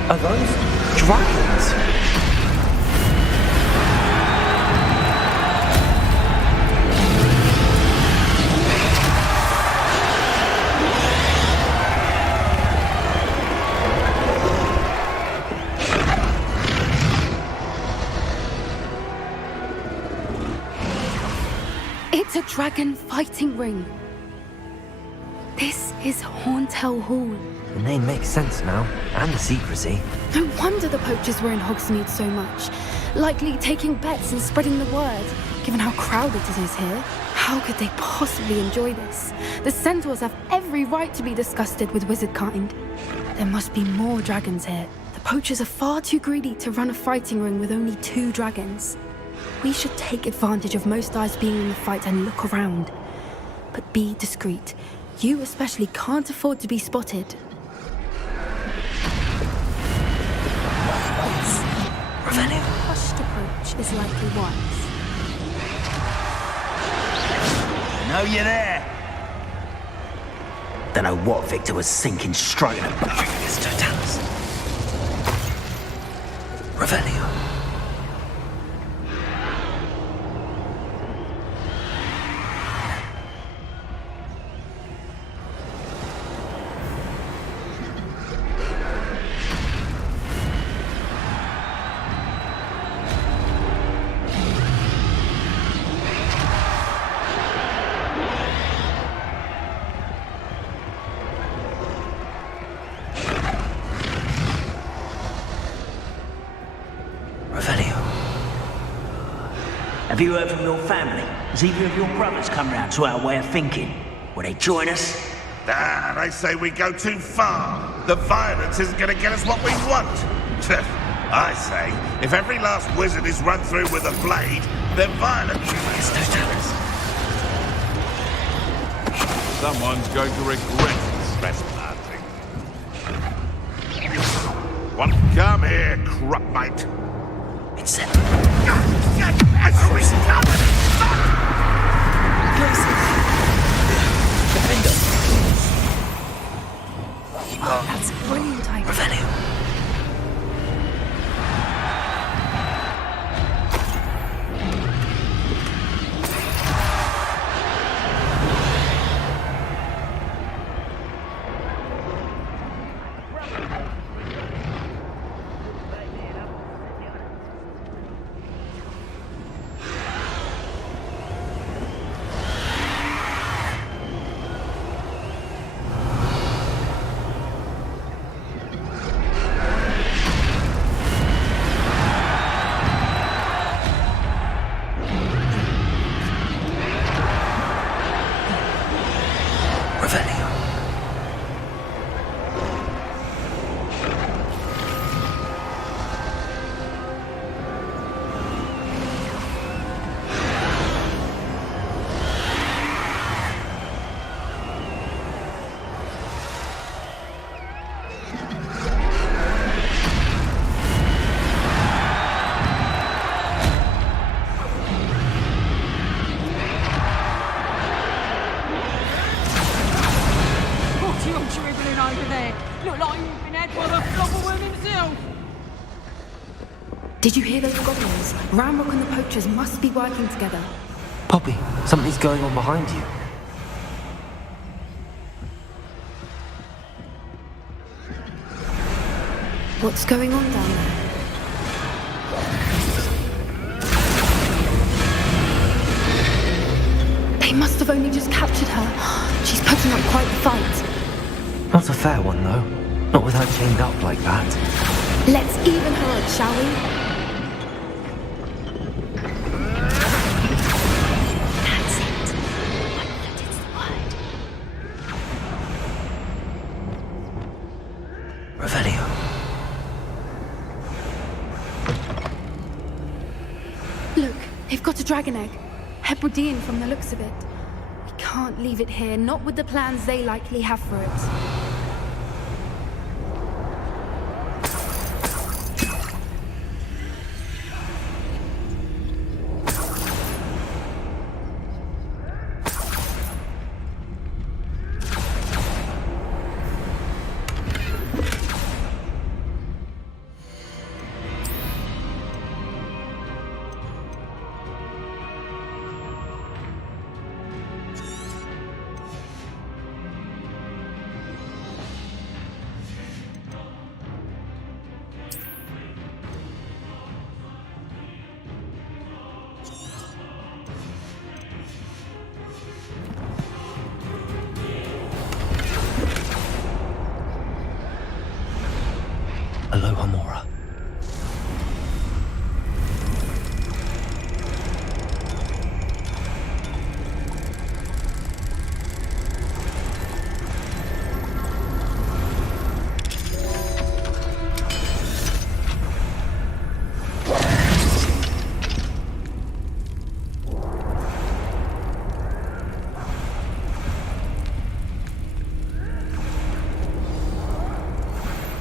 Are those dragons? It's a dragon fighting ring. This is Hauntel Hall. The name makes sense now, and the secrecy. No wonder the poachers were in Hogsmeade so much. Likely taking bets and spreading the word, given how crowded it is here. How could they possibly enjoy this? The centaurs have every right to be disgusted with wizard kind. There must be more dragons here. The poachers are far too greedy to run a fighting ring with only 2 dragons. We should take advantage of most eyes being in the fight and look around. But be discreet. You especially can't afford to be spotted. Revelio. A hushed approach is like Oh, you there? Don't know what Victor was sinking straight in a It's Totalis. Revelio. Have you heard from your family? Has either of your brothers come round to our way of thinking? Will they join us? Ah, they say we go too far. The violence isn't going to get us what we want. I say, if every last wizard is run through with a blade, then violence is Totalis. Someone's going to regret trespassing. What? Come here, crupmate. It's them. Oh, that's a brilliant idea. Revelio. Did you hear those goblins? Ramrock and the poachers must be working together. Poppy, something's going on behind you. What's going on down there? They must have only just captured her. She's putting up quite the fight. Not a fair one, though. Not with her chained up like that. Let's even her up, shall we? That's it. That is the word. Revelio. Look, they've got a dragon egg. Hebridean from the looks of it. We can't leave it here, not with the plans they likely have for it. Aloha Mora.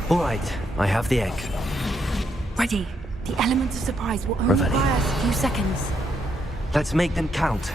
All right, I have the egg. Ready. The element of surprise will only Revelio. buy us a few seconds. Let's make them count.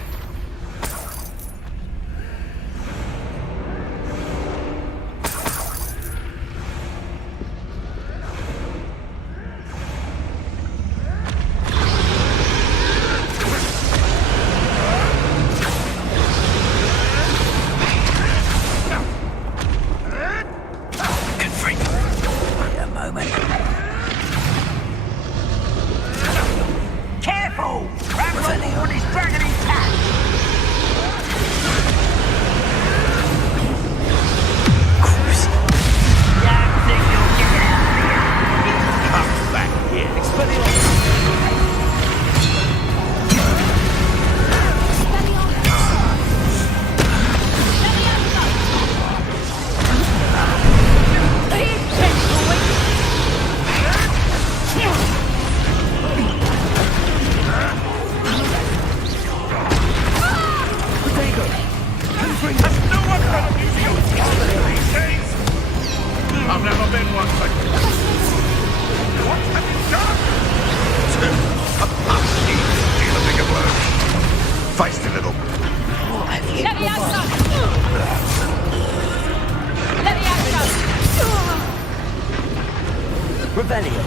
Rebellion.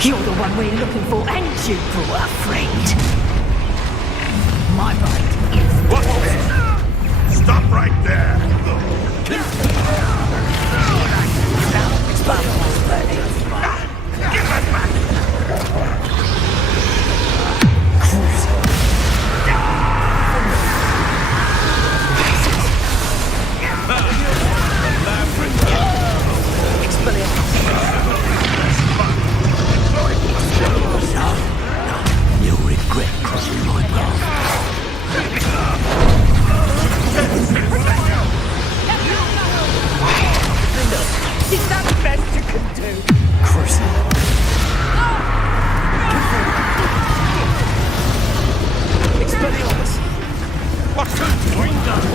You're the one we're looking for, and you brought a friend. My right is... What's this? Stop right there! Give us back! You'll regret crossing my path. Is that the best you can do? Cruising. Expelliarmus. What's doing done?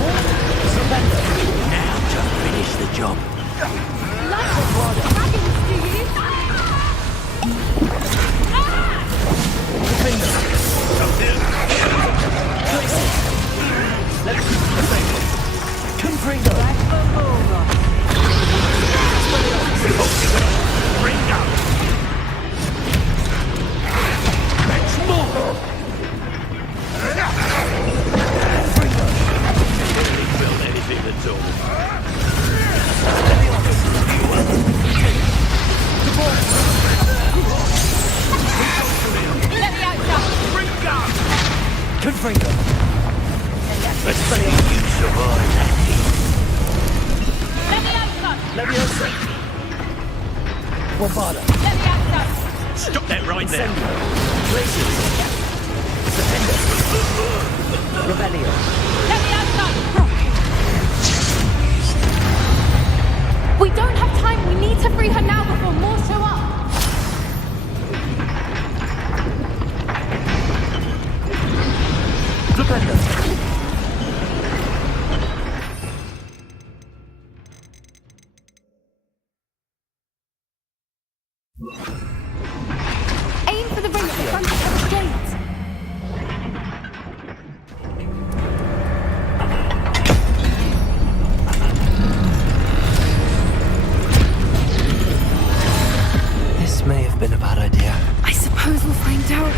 Surrender. Now just finish the job. Stop that right there. Rebellion. We don't have time. We need to free her now before more show up. Aim for the ring at the front of the gate. This may have been a bad idea. I suppose we'll find out.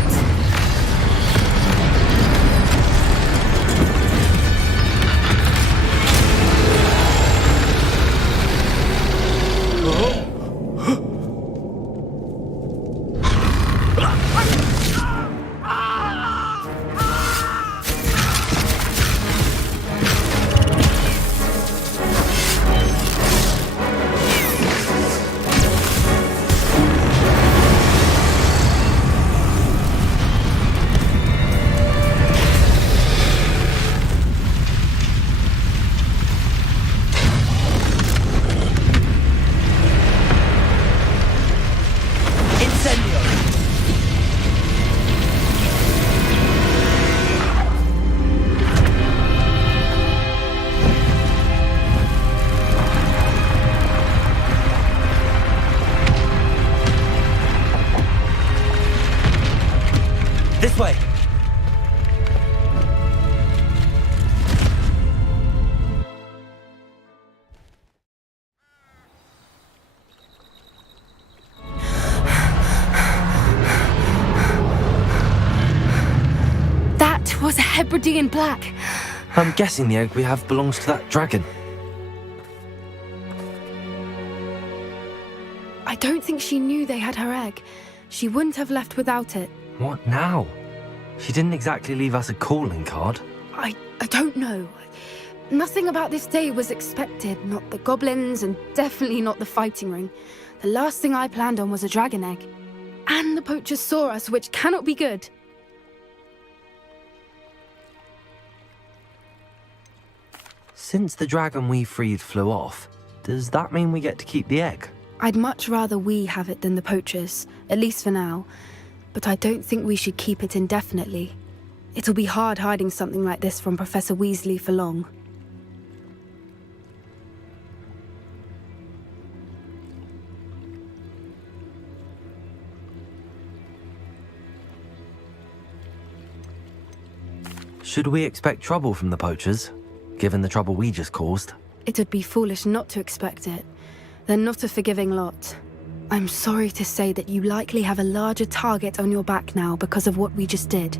This way. That was a Hebridean black. I'm guessing the egg we have belongs to that dragon. I don't think she knew they had her egg. She wouldn't have left without it. What now? She didn't exactly leave us a calling card. I don't know. Nothing about this day was expected. Not the goblins, and definitely not the fighting ring. The last thing I planned on was a dragon egg. And the poachers saw us, which cannot be good. Since the dragon we freed flew off, does that mean we get to keep the egg? I'd much rather we have it than the poachers, at least for now. But I don't think we should keep it indefinitely. It'll be hard hiding something like this from Professor Weasley for long. Should we expect trouble from the poachers, given the trouble we just caused? It would be foolish not to expect it. They're not a forgiving lot. I'm sorry to say that you likely have a larger target on your back now because of what we just did.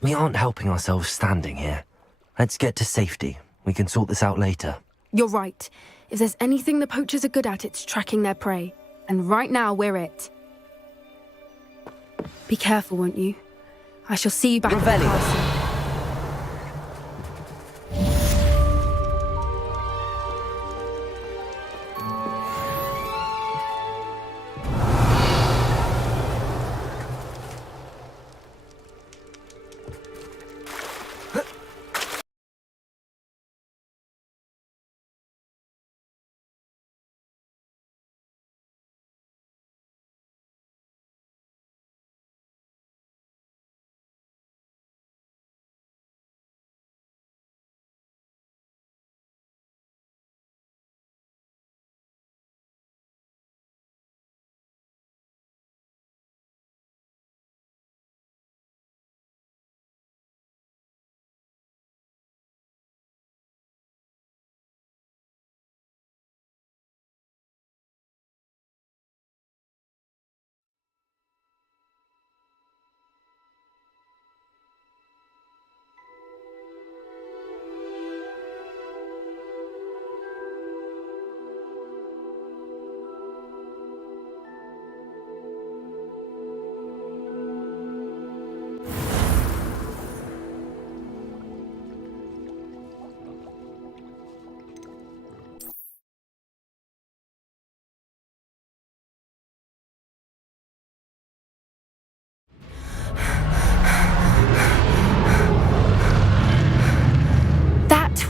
We aren't helping ourselves standing here. Let's get to safety. We can sort this out later. You're right. If there's anything the poachers are good at, it's tracking their prey. And right now, we're it. Be careful, won't you? I shall see you back at the castle.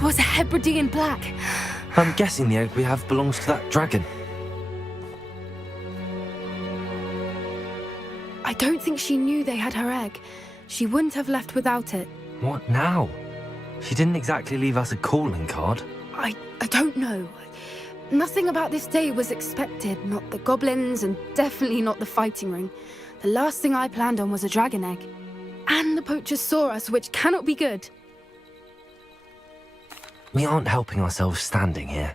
Was a Hebridean black. I'm guessing the egg we have belongs to that dragon. I don't think she knew they had her egg. She wouldn't have left without it. What now? She didn't exactly leave us a calling card. I don't know. Nothing about this day was expected. Not the goblins, and definitely not the fighting ring. The last thing I planned on was a dragon egg. And the poachers saw us, which cannot be good. We aren't helping ourselves standing here.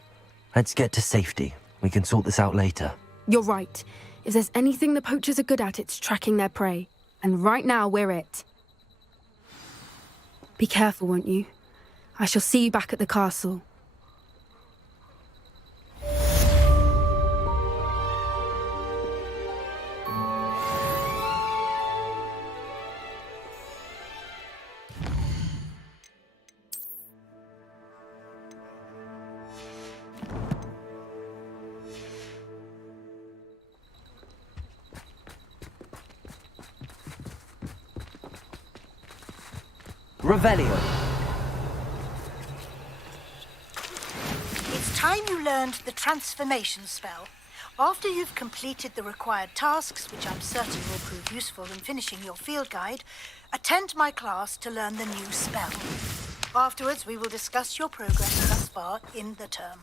Let's get to safety. We can sort this out later. You're right. If there's anything the poachers are good at, it's tracking their prey. And right now, we're it. Be careful, won't you? I shall see you back at the castle. Revelio. It's time you learned the transformation spell. After you've completed the required tasks, which I'm certain will prove useful in finishing your field guide, attend my class to learn the new spell. Afterwards, we will discuss your progress thus far in the term.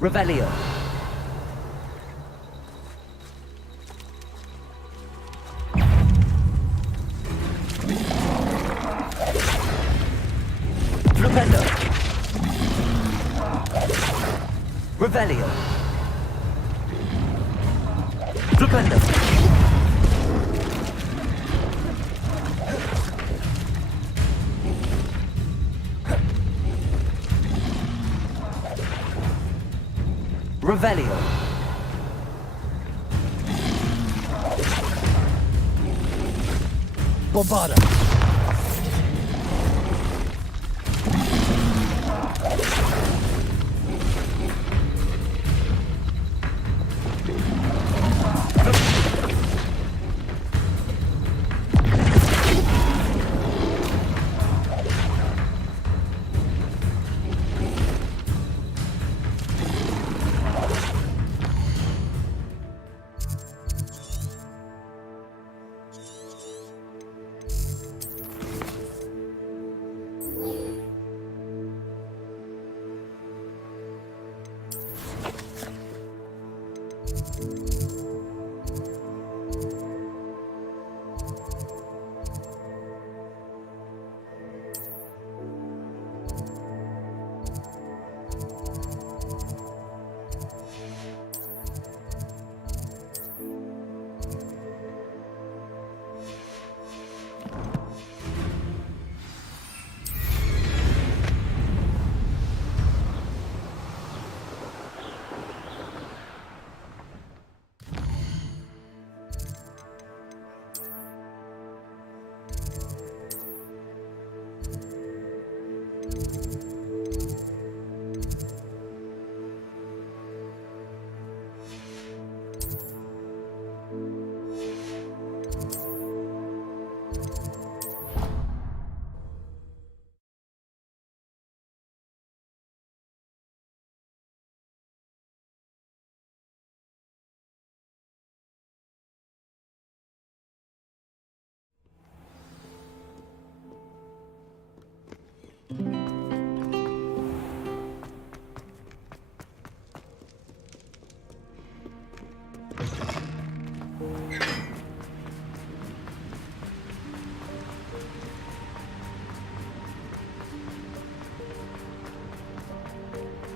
Revelio. Flupendo. Revelio. Flupendo. Revelio. Bombarda.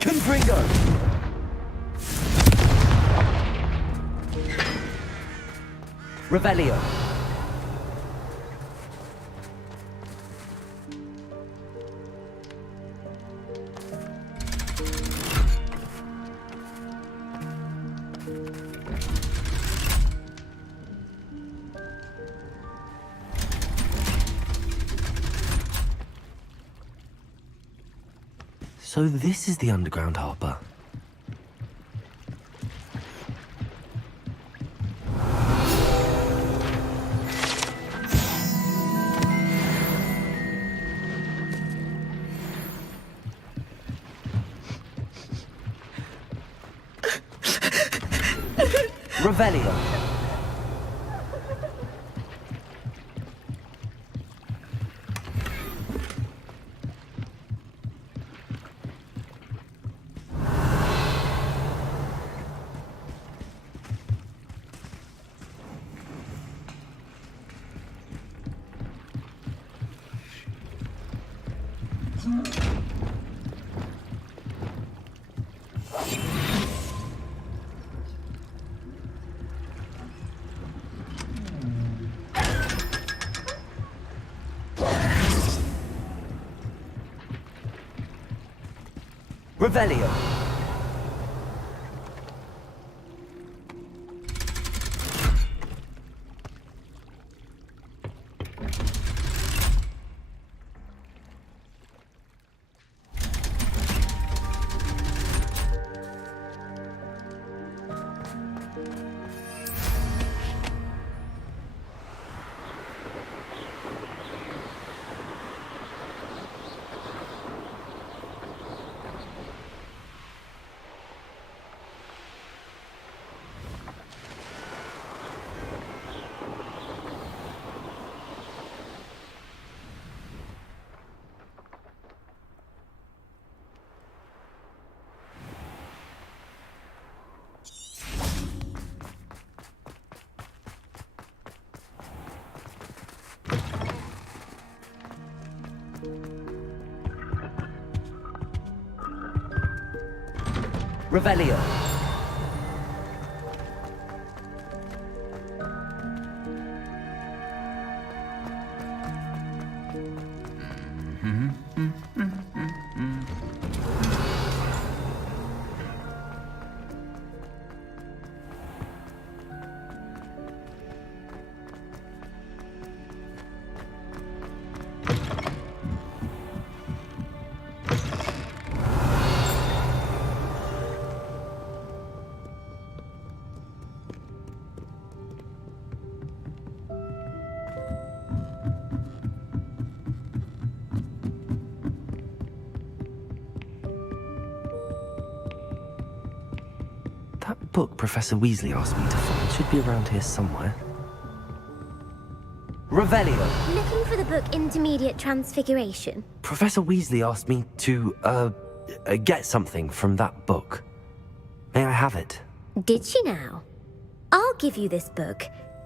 Confringo! Revelio. So this is the underground harbor. Revelio. Revelio. Revelio. That book Professor Weasley asked me to find should be around here somewhere. Revelio. Looking for the book Intermediate Transfiguration? Professor Weasley asked me to, get something from that book. May I have it? Did she now? I'll give you this book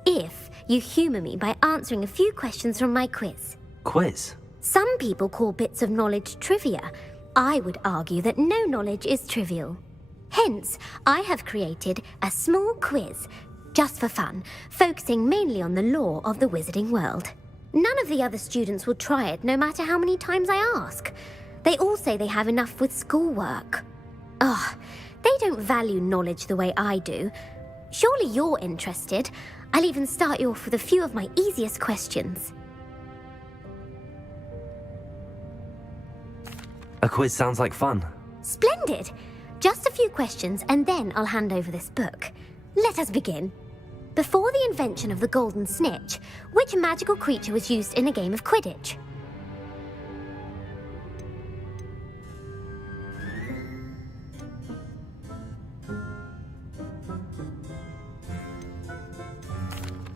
if you humour me by answering a few questions from my quiz. Quiz? Some people call bits of knowledge trivia. I would argue that no knowledge is trivial. Hence, I have created a small quiz, just for fun, focusing mainly on the lore of the wizarding world. None of the other students will try it, no matter how many times I ask. They all say they have enough with schoolwork. Ugh, they don't value knowledge the way I do. Surely you're interested. I'll even start you off with a few of my easiest questions. A quiz sounds like fun. Splendid! Just a few questions and then I'll hand over this book. Let us begin. Before the invention of the golden snitch, which magical creature was used in a game of Quidditch?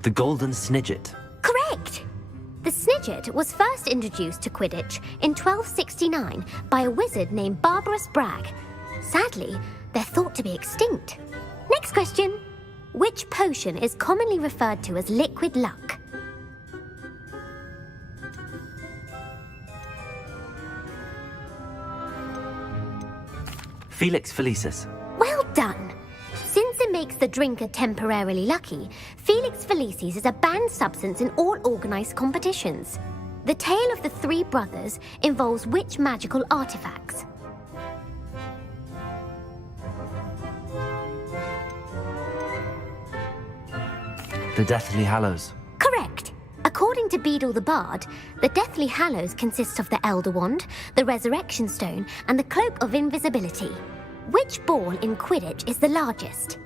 The golden snidget. Correct! The snidget was first introduced to Quidditch in 1269 by a wizard named Barbarous Bragg. Sadly, they're thought to be extinct. Next question. Which potion is commonly referred to as liquid luck? Felix Felicis. Well done! Since it makes the drinker temporarily lucky, Felix Felicis is a banned substance in all organised competitions. The tale of the three brothers involves which magical artifacts? The Deathly Hallows. Correct. According to Beadle the Bard, the Deathly Hallows consists of the Elder Wand, the Resurrection Stone, and the Cloak of Invisibility. Which ball in Quidditch is the largest?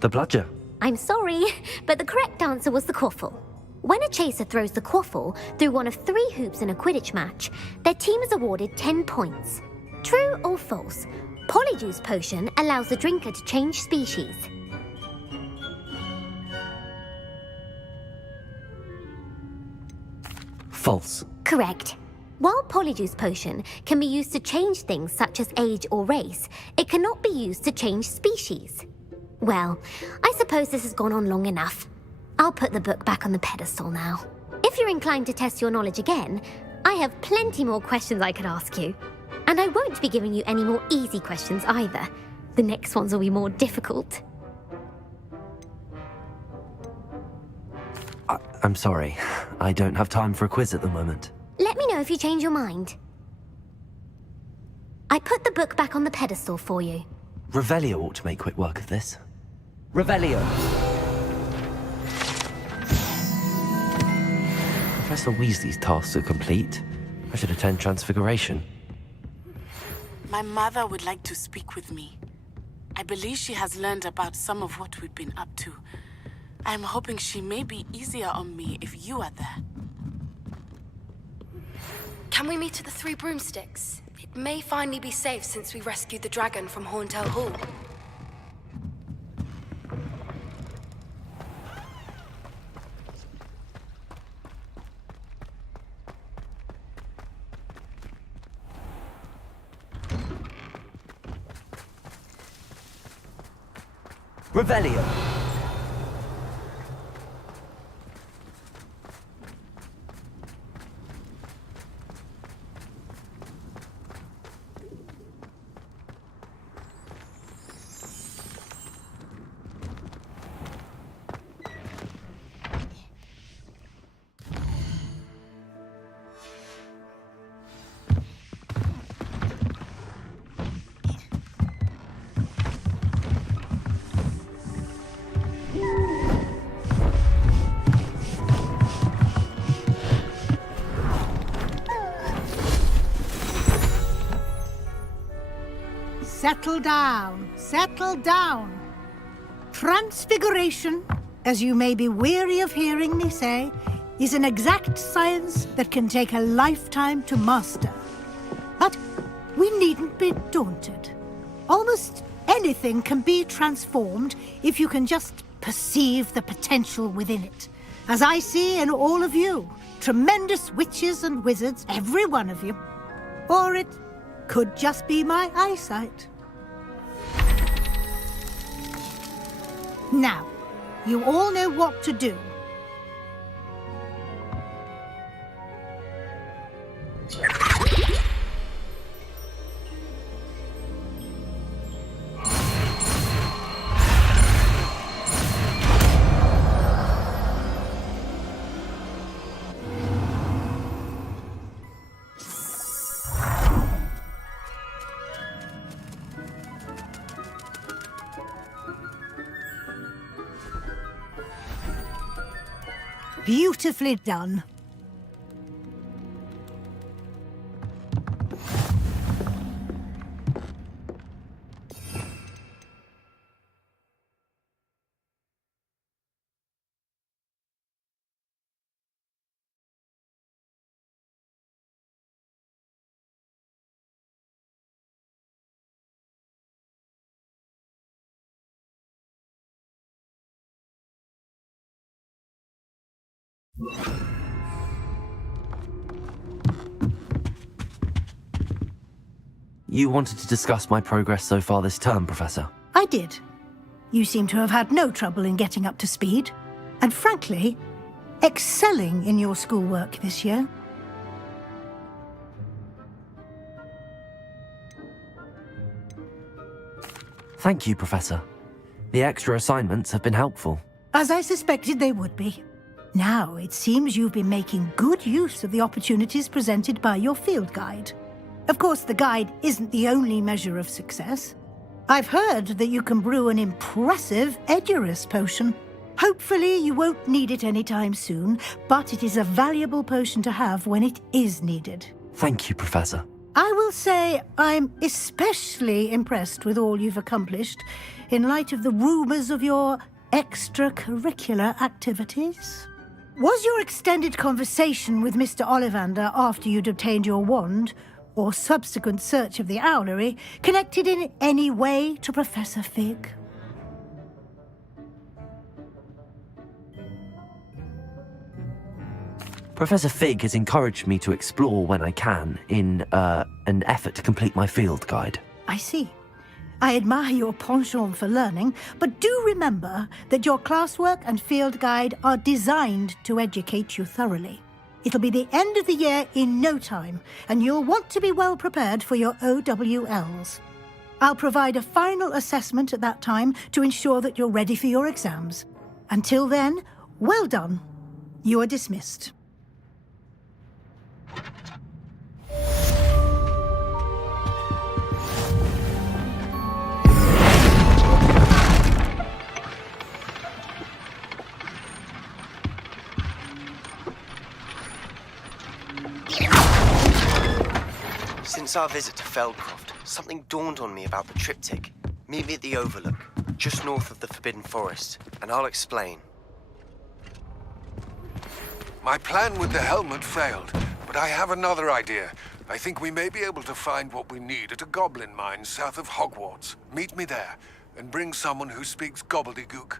The bludger. I'm sorry, but the correct answer was the quaffle. When a chaser throws the quaffle through one of 3 hoops in a Quidditch match, their team is awarded 10 points. True or false? Polyjuice potion allows the drinker to change species. False. Correct. While Polyjuice potion can be used to change things such as age or race, it cannot be used to change species. Well, I suppose this has gone on long enough. I'll put the book back on the pedestal now. If you're inclined to test your knowledge again, I have plenty more questions I could ask you. And I won't be giving you any more easy questions either. The next ones will be more difficult. I'm sorry. I don't have time for a quiz at the moment. Let me know if you change your mind. I put the book back on the pedestal for you. Revelio ought to make quick work of this. Revelio. Professor Weasley's tasks are complete. I should attend Transfiguration. My mother would like to speak with me. I believe she has learned about some of what we've been up to. I'm hoping she may be easier on me if you are there. Can we meet at the Three Broomsticks? It may finally be safe since we rescued the dragon from Horntail Hall. Revelio. Settle down, settle down. Transfiguration, as you may be weary of hearing me say, is an exact science that can take a lifetime to master. But we needn't be daunted. Almost anything can be transformed if you can just perceive the potential within it. As I see in all of you, tremendous witches and wizards, every one of you. Or it could just be my eyesight. Now, you all know what to do. Beautifully done. You wanted to discuss my progress so far this term, Professor? I did. You seem to have had no trouble in getting up to speed, and frankly, excelling in your schoolwork this year. Thank you, Professor. The extra assignments have been helpful. As I suspected they would be. Now, it seems you've been making good use of the opportunities presented by your field guide. Of course, the guide isn't the only measure of success. I've heard that you can brew an impressive Edurus potion. Hopefully, you won't need it anytime soon, but it is a valuable potion to have when it is needed. Thank you, Professor. I will say I'm especially impressed with all you've accomplished in light of the rumors of your extracurricular activities. Was your extended conversation with Mr. Ollivander after you'd obtained your wand, or subsequent search of the owlery, connected in any way to Professor Fig? Professor Fig has encouraged me to explore when I can in an effort to complete my field guide. I see. I admire your penchant for learning, but do remember that your classwork and field guide are designed to educate you thoroughly. It'll be the end of the year in no time, and you'll want to be well prepared for your OWLs. I'll provide a final assessment at that time to ensure that you're ready for your exams. Until then, well done. You are dismissed. Since our visit to Feldcroft, something dawned on me about the triptych. Meet me at the Overlook, just north of the Forbidden Forest, and I'll explain. My plan with the helmet failed, but I have another idea. I think we may be able to find what we need at a goblin mine south of Hogwarts. Meet me there, and bring someone who speaks gobbledygook.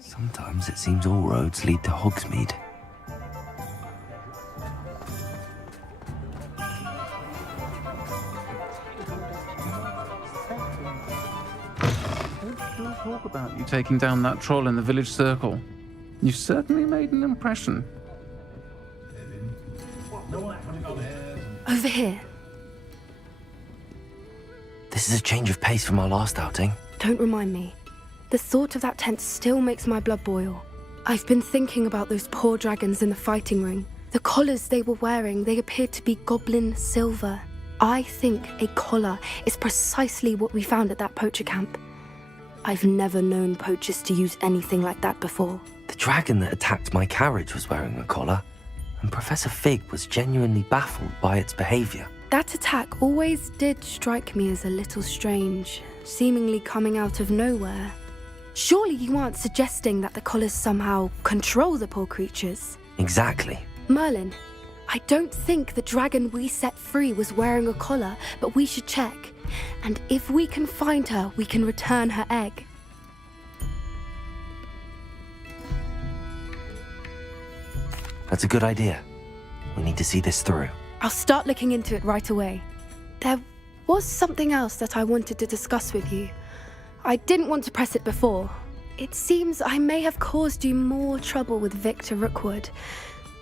Sometimes it seems all roads lead to Hogsmeade. There's talk about you taking down that troll in the village circle. You certainly made an impression. Over here. This is a change of pace from our last outing. Don't remind me. The thought of that tent still makes my blood boil. I've been thinking about those poor dragons in the fighting ring. The collars they were wearing, they appeared to be goblin silver. I think a collar is precisely what we found at that poacher camp. I've never known poachers to use anything like that before. The dragon that attacked my carriage was wearing a collar, and Professor Fig was genuinely baffled by its behavior. That attack always did strike me as a little strange, seemingly coming out of nowhere. Surely you aren't suggesting that the collars somehow control the poor creatures? Exactly. Merlin, I don't think the dragon we set free was wearing a collar, but we should check. And if we can find her, we can return her egg. That's a good idea. We need to see this through. I'll start looking into it right away. There was something else that I wanted to discuss with you. I didn't want to press it before. It seems I may have caused you more trouble with Victor Rookwood.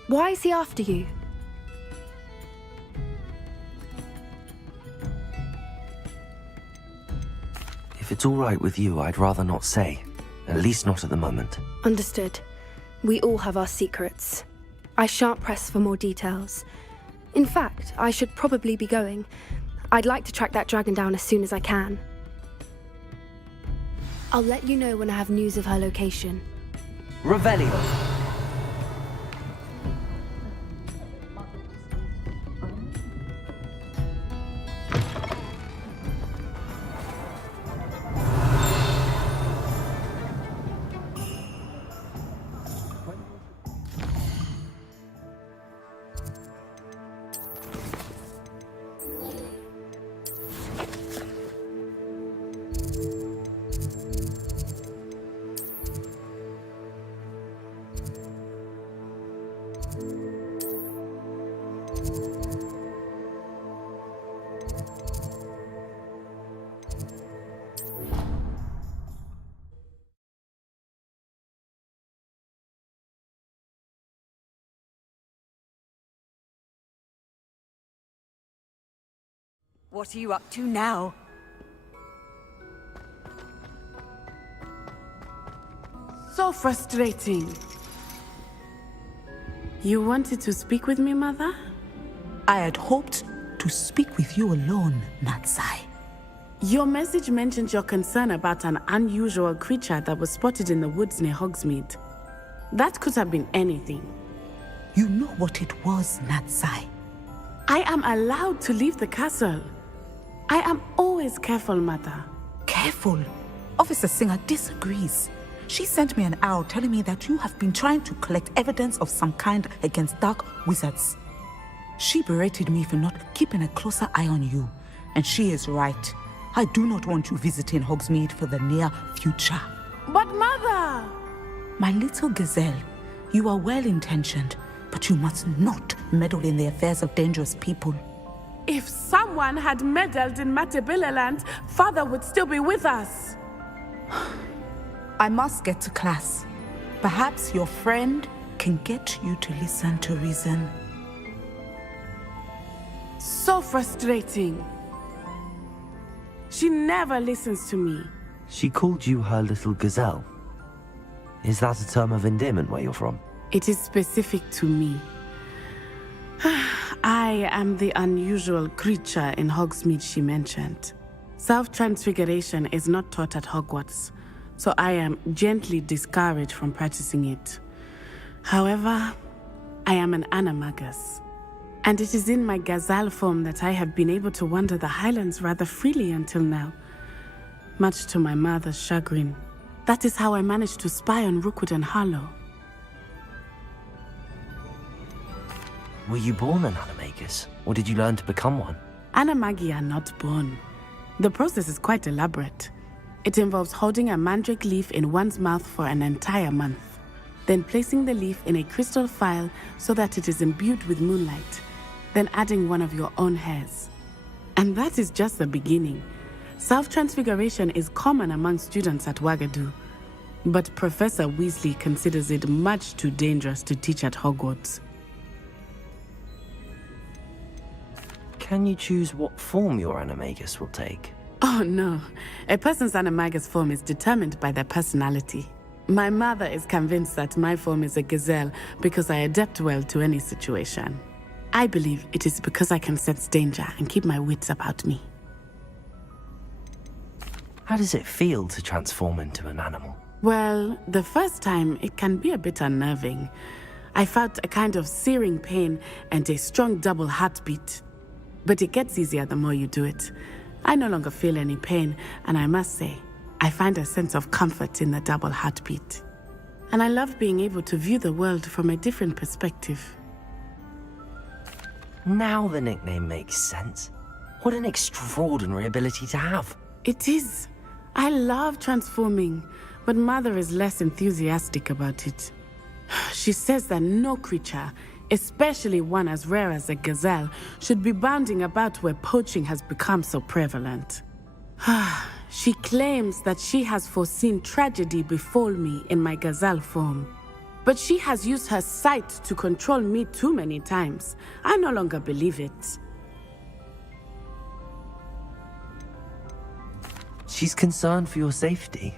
Why is he after you? If it's all right with you, I'd rather not say. At least not at the moment. Understood. We all have our secrets. I shan't press for more details. In fact, I should probably be going. I'd like to track that dragon down as soon as I can. I'll let you know when I have news of her location. Revelio. What are you up to now? So frustrating. You wanted to speak with me, Mother? I had hoped to speak with you alone, Natsai. Your message mentioned your concern about an unusual creature that was spotted in the woods near Hogsmeade. That could have been anything. You know what it was, Natsai. I am allowed to leave the castle. I am always careful, Mother. Careful? Officer Singer disagrees. She sent me an owl telling me that you have been trying to collect evidence of some kind against dark wizards. She berated me for not keeping a closer eye on you, and she is right. I do not want you visiting Hogsmeade for the near future. But Mother! My little gazelle, you are well-intentioned, but you must not meddle in the affairs of dangerous people. If someone had meddled in Matabeleland, Father would still be with us. I must get to class. Perhaps your friend can get you to listen to reason. So frustrating. She never listens to me. She called you her little gazelle. Is that a term of endearment where you're from? It is specific to me. I am the unusual creature in Hogsmeade she mentioned. Self-transfiguration is not taught at Hogwarts, so I am gently discouraged from practicing it. However, I am an animagus, and it is in my gazelle form that I have been able to wander the Highlands rather freely until now, much to my mother's chagrin. That is how I managed to spy on Rookwood and Harlow. Were you born an animagus, or did you learn to become one? Animagi are not born. The process is quite elaborate. It involves holding a mandrake leaf in one's mouth for an entire month, then placing the leaf in a crystal phial so that it is imbued with moonlight, then adding one of your own hairs. And that is just the beginning. Self-transfiguration is common among students at Wagadu, but Professor Weasley considers it much too dangerous to teach at Hogwarts. Can you choose what form your animagus will take? Oh no. A person's animagus form is determined by their personality. My mother is convinced that my form is a gazelle because I adapt well to any situation. I believe it is because I can sense danger and keep my wits about me. How does it feel to transform into an animal? Well, the first time it can be a bit unnerving. I felt a kind of searing pain and a strong double heartbeat. But it gets easier the more you do it. I no longer feel any pain, and I must say, I find a sense of comfort in the double heartbeat. And I love being able to view the world from a different perspective. Now the nickname makes sense. What an extraordinary ability to have. It is. I love transforming, but Mother is less enthusiastic about it. She says that no creature, especially one as rare as a gazelle, should be bounding about where poaching has become so prevalent. She claims that she has foreseen tragedy befall me in my gazelle form. But she has used her sight to control me too many times. I no longer believe it. She's concerned for your safety.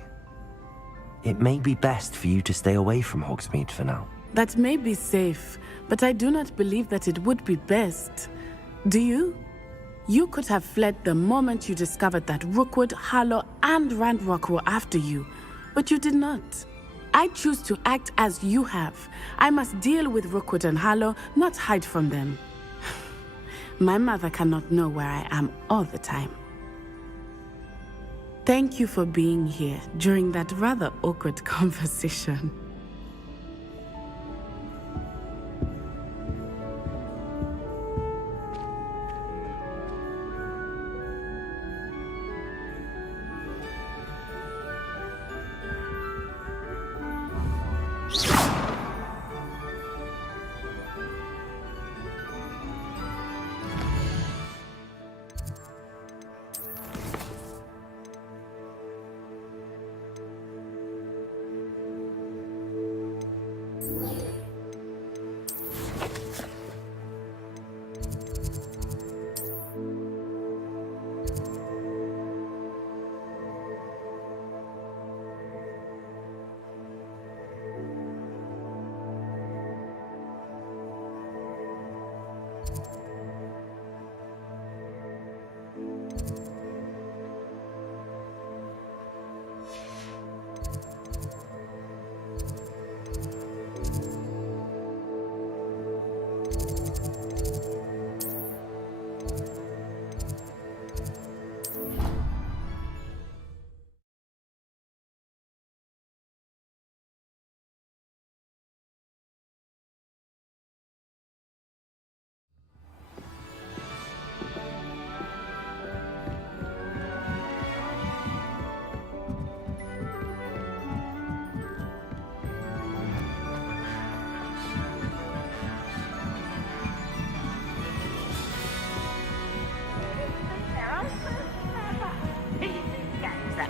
It may be best for you to stay away from Hogsmeade for now. That may be safe, but I do not believe that it would be best. Do you? You could have fled the moment you discovered that Rookwood, Harlow, and Randrock were after you, but you did not. I choose to act as you have. I must deal with Rookwood and Harlow, not hide from them. My mother cannot know where I am all the time. Thank you for being here during that rather awkward conversation.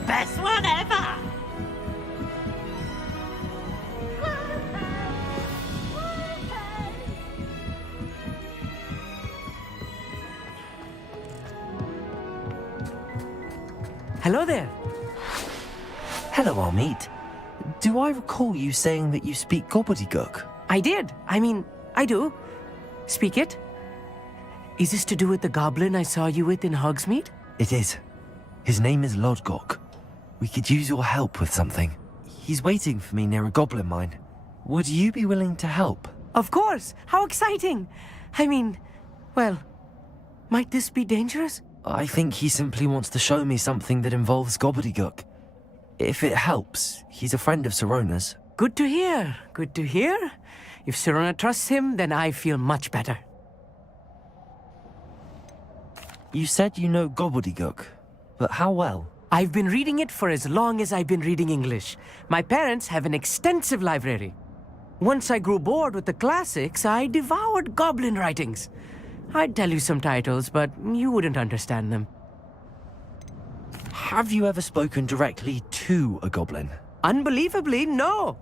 Best one ever! Hello there. Hello, Amit. Do I recall you saying that you speak gobbledygook? I did. I do. Speak it. Is this to do with the goblin I saw you with in Hogsmeade? It is. His name is Lodgok. We could use your help with something. He's waiting for me near a goblin mine. Would you be willing to help? Of course! How exciting! Well, might this be dangerous? I think he simply wants to show me something that involves gobbledygook. If it helps, he's a friend of Sirona's. Good to hear. Good to hear. If Sirona trusts him, then I feel much better. You said you know gobbledygook, but how well? I've been reading it for as long as I've been reading English. My parents have an extensive library. Once I grew bored with the classics, I devoured goblin writings. I'd tell you some titles, but you wouldn't understand them. Have you ever spoken directly to a goblin? Unbelievably, no.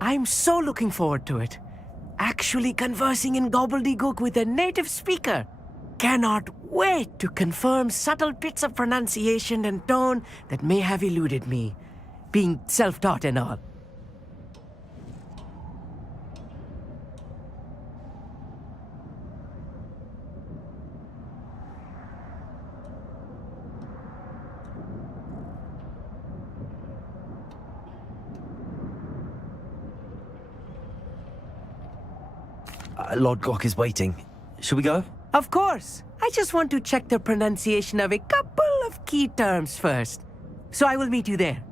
I'm so looking forward to it. Actually conversing in gobbledygook with a native speaker. cannot wait to confirm subtle bits of pronunciation and tone that may have eluded me, being self-taught and all. Lodgok is waiting. Should we go? Of course. I just want to check the pronunciation of a couple of key terms first. So I will meet you there.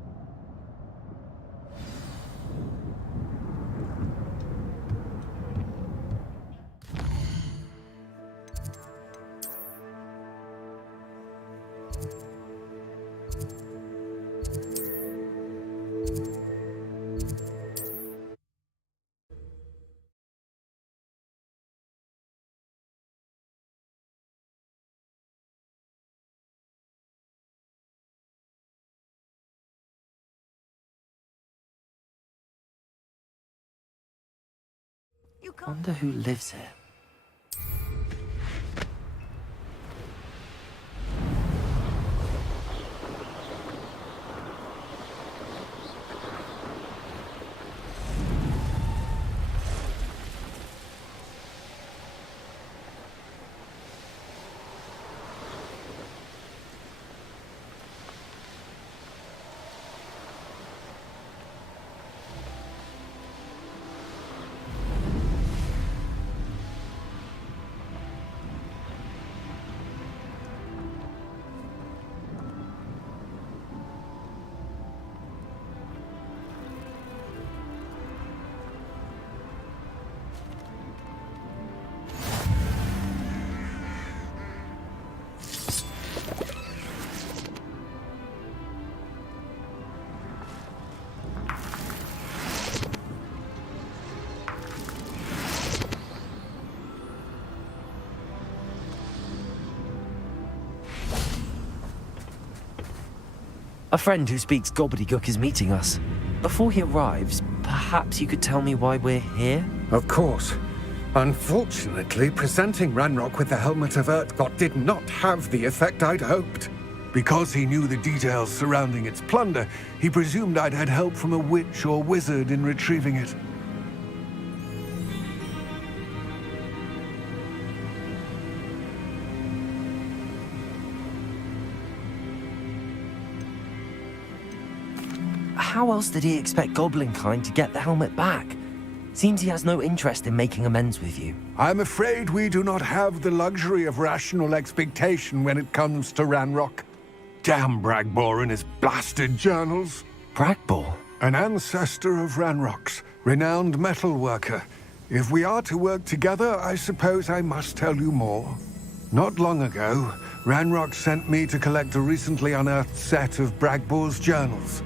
Wonder who lives here. A friend who speaks gobbledygook is meeting us. Before he arrives, perhaps you could tell me why we're here? Of course. Unfortunately, presenting Ranrock with the Helmet of Urtkot did not have the effect I'd hoped. Because he knew the details surrounding its plunder, he presumed I'd had help from a witch or wizard in retrieving it. How else did he expect Goblinkind to get the helmet back? Seems he has no interest in making amends with you. I'm afraid we do not have the luxury of rational expectation when it comes to Ranrock. Damn Bragbor and his blasted journals. Bragbor? An ancestor of Ranrock's, renowned metal worker. If we are to work together, I suppose I must tell you more. Not long ago, Ranrock sent me to collect a recently unearthed set of Bragbor's journals.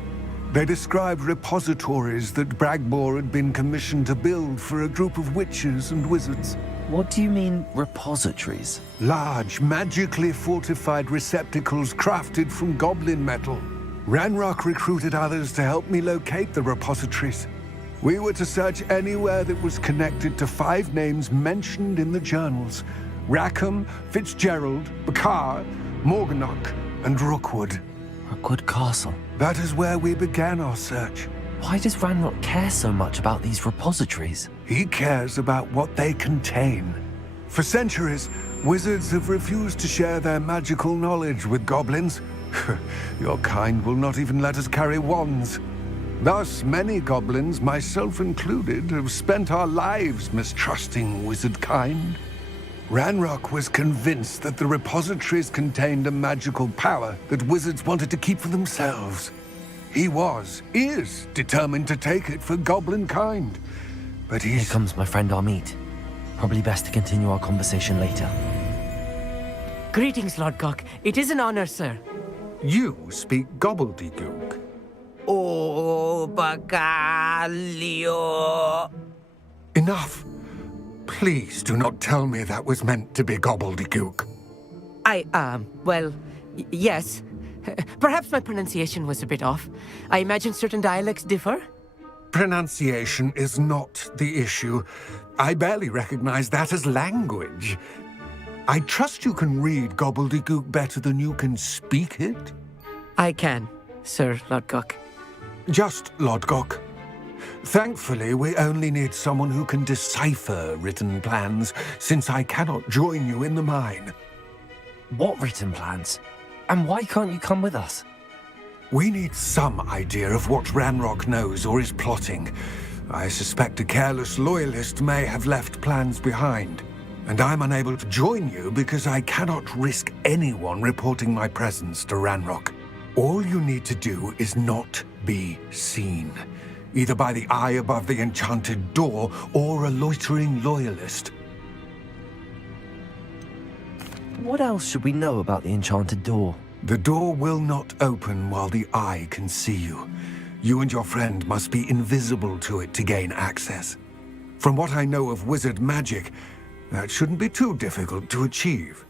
They described repositories that Bragbor had been commissioned to build for a group of witches and wizards. What do you mean, repositories? Large, magically fortified receptacles crafted from goblin metal. Ranrock recruited others to help me locate the repositories. We were to search anywhere that was connected to 5 names mentioned in the journals: Rackham, Fitzgerald, Bakar, Morganach, and Rookwood. Rookwood Castle. That is where we began our search. Why does Ranrock care so much about these repositories? He cares about what they contain. For centuries, wizards have refused to share their magical knowledge with goblins. Your kind will not even let us carry wands. Thus, many goblins, myself included, have spent our lives mistrusting wizard kind. Ranrock was convinced that the repositories contained a magical power that wizards wanted to keep for themselves. He is determined to take it for goblin kind. But Here comes my friend Amit. Probably best to continue our conversation later. Greetings, Lodgok. It is an honor, sir. You speak gobbledygook. Oh, Bagalio. Enough. Please do not tell me that was meant to be gobbledygook. Yes. Perhaps my pronunciation was a bit off. I imagine certain dialects differ. Pronunciation is not the issue. I barely recognize that as language. I trust you can read gobbledygook better than you can speak it? I can, Sir Lodgok. Just Lodgok. Thankfully, we only need someone who can decipher written plans, since I cannot join you in the mine. What written plans? And why can't you come with us? We need some idea of what Ranrock knows or is plotting. I suspect a careless loyalist may have left plans behind. And I'm unable to join you because I cannot risk anyone reporting my presence to Ranrock. All you need to do is not be seen, either by the eye above the enchanted door or a loitering loyalist. What else should we know about the enchanted door? The door will not open while the eye can see you. You and your friend must be invisible to it to gain access. From what I know of wizard magic, that shouldn't be too difficult to achieve.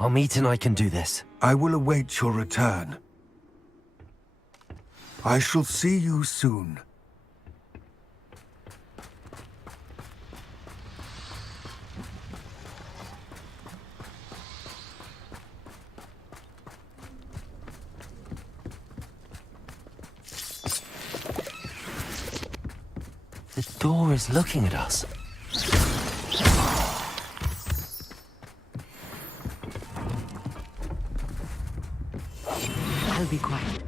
Amit and I can do this. I will await your return. I shall see you soon. The door is looking at us. I'll be quiet.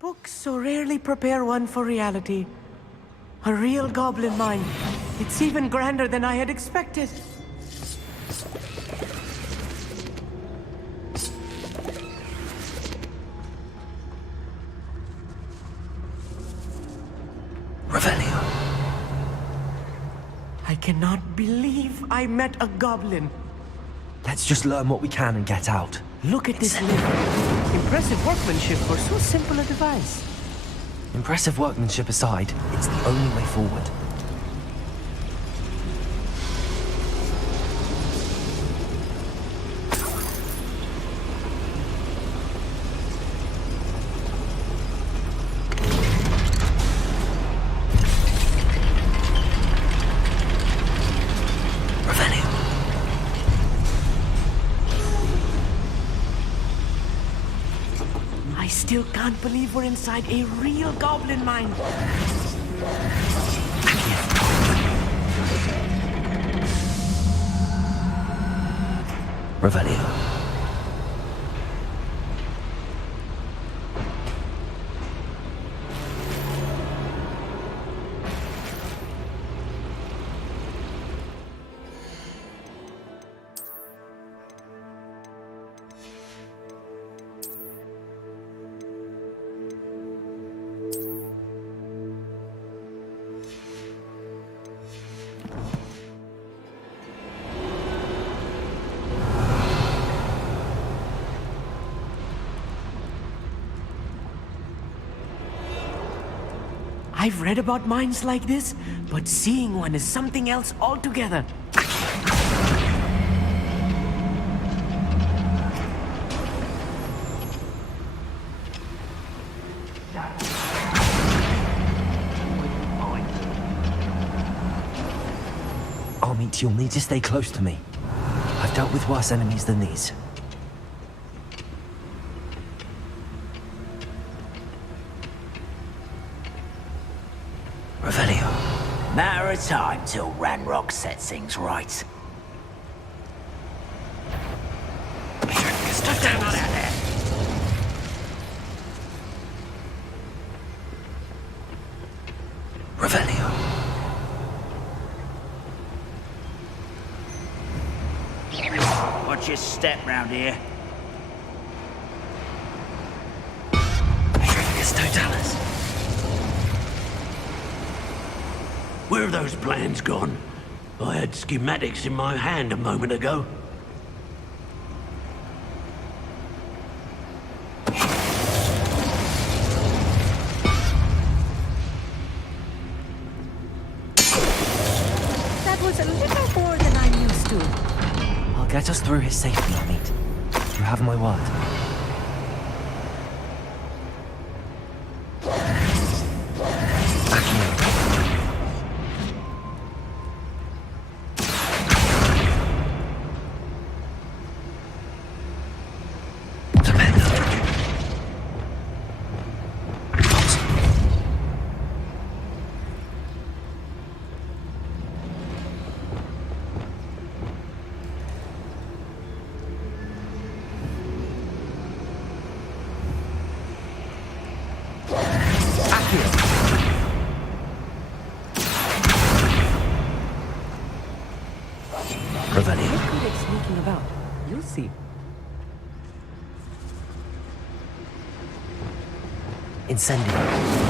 Books so rarely prepare one for reality. A real goblin mine. It's even grander than I had expected. Revelio. I cannot believe I met a goblin. Let's just learn what we can and get out. Look at this lift. Impressive workmanship for so simple a device. Impressive workmanship aside, it's the only way forward. I still can't believe we're inside a real goblin mine. Revelio. I've read about mines like this, but seeing one is something else altogether. Amit, you'll need to stay close to me. I've dealt with worse enemies than these. Revelio. Matter of time till Ranrock sets things right. Stop down on out there. Revelio. Watch your step round here. Totalis. Where have those plans gone? I had schematics in my hand a moment ago. get us through his safety, Amit. You have my word. Sneaking about. You'll see. Incendio.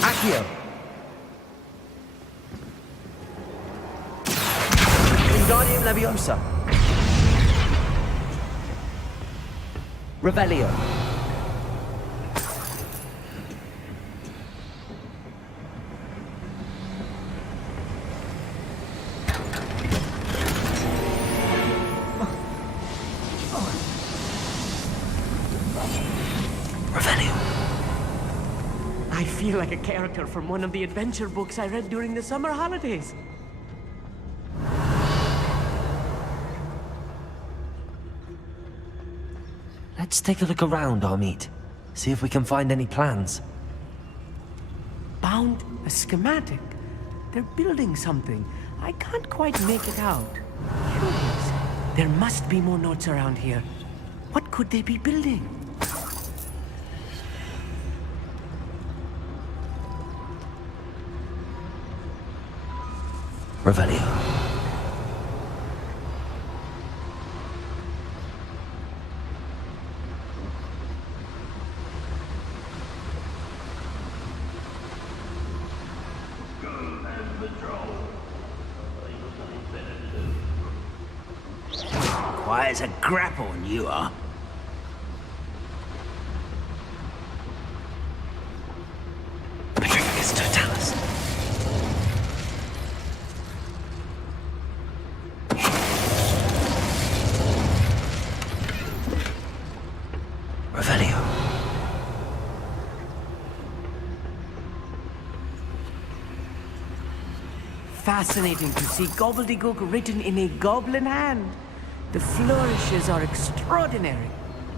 Accio. Wingardium Leviosa. Revelio. I feel like a character from one of the adventure books I read during the summer holidays. Let's take a look around, Amit. See if we can find any plans. Bound a schematic. They're building something. I can't quite make it out. Curious. There must be more notes around here. What could they be building? Revelio. Quiet as a grapple, you are. Petrificus Totalis. Revelio. Fascinating to see gobbledygook written in a goblin hand. The flourishes are extraordinary.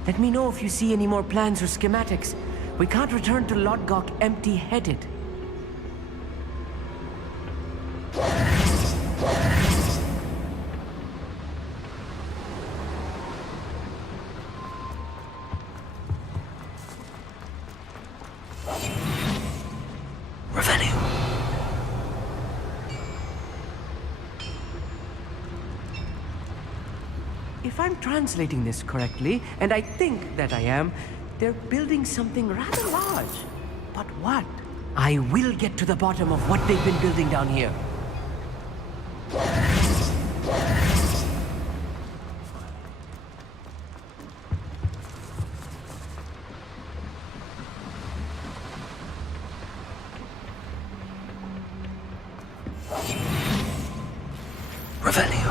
Let me know if you see any more plans or schematics. We can't return to Lodgok empty-headed. Revelio. If I'm translating this correctly, and I think that I am, they're building something rather large. But what? I will get to the bottom of what they've been building down here. Revelio.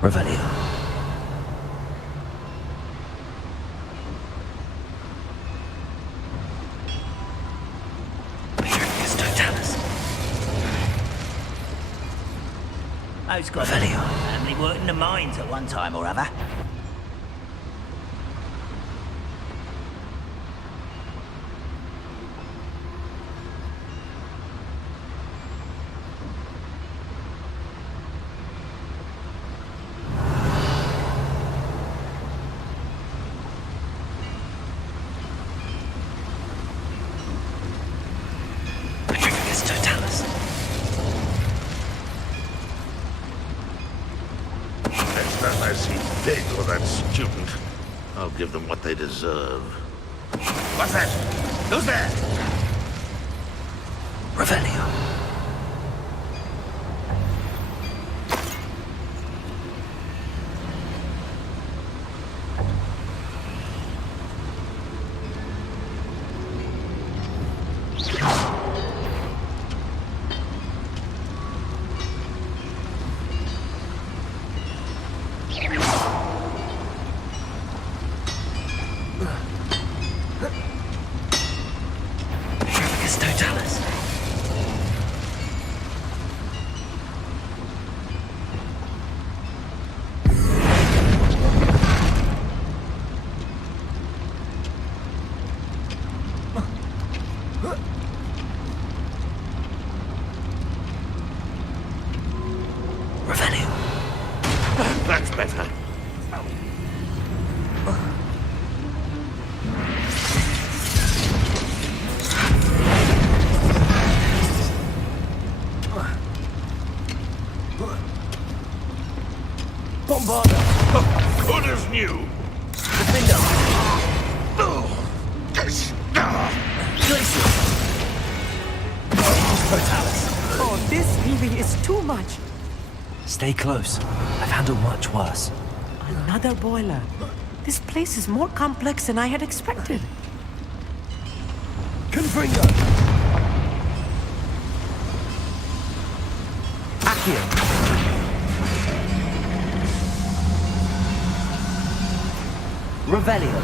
Revelio. Most got family worked in the mines at one time or other. Next time I see Pig or that student, I'll give them what they deserve. What's that? Who's there? Revelio. That's better. Bombarder! Good as new. Defender! Oh, this really is too much. Stay close. I've handled much worse. Another boiler. This place is more complex than I had expected. Confringo! Accio. Revelio.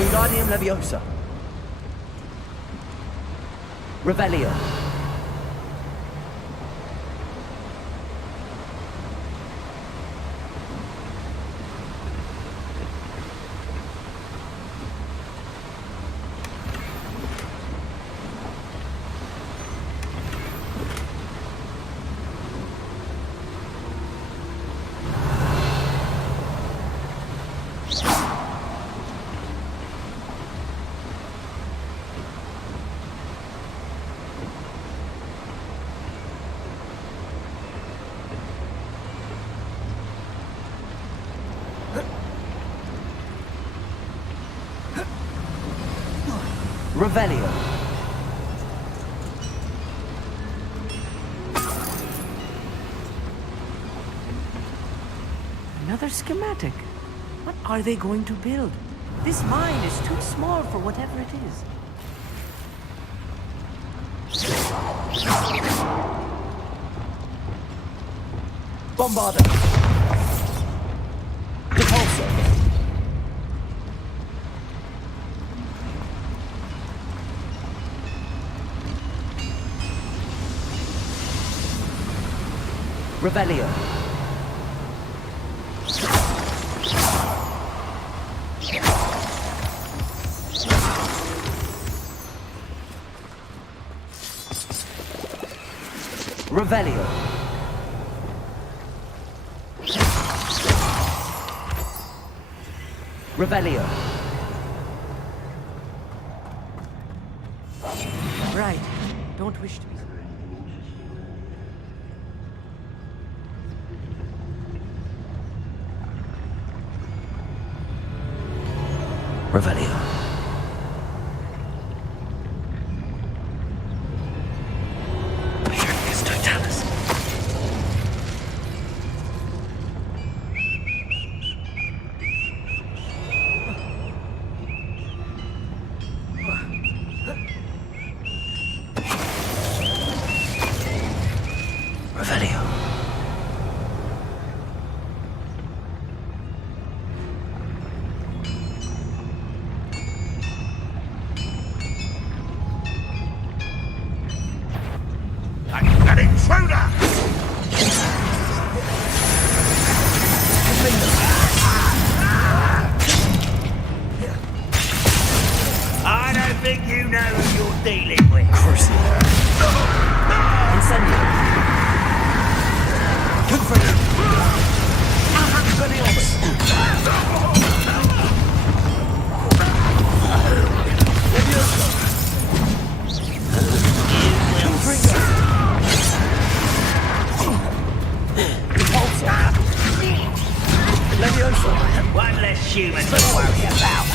Wingardium Leviosa. Revelio. Revelio. Another schematic. What are they going to build? This mine is too small for whatever it is. Bombarder. Repulsor. Revelio. Revelio. Revelio. Right. Don't wish to be. Revelio. Revelio. An intruder! I don't think you know who you're dealing with. Of course. Incendio. One less human to worry about.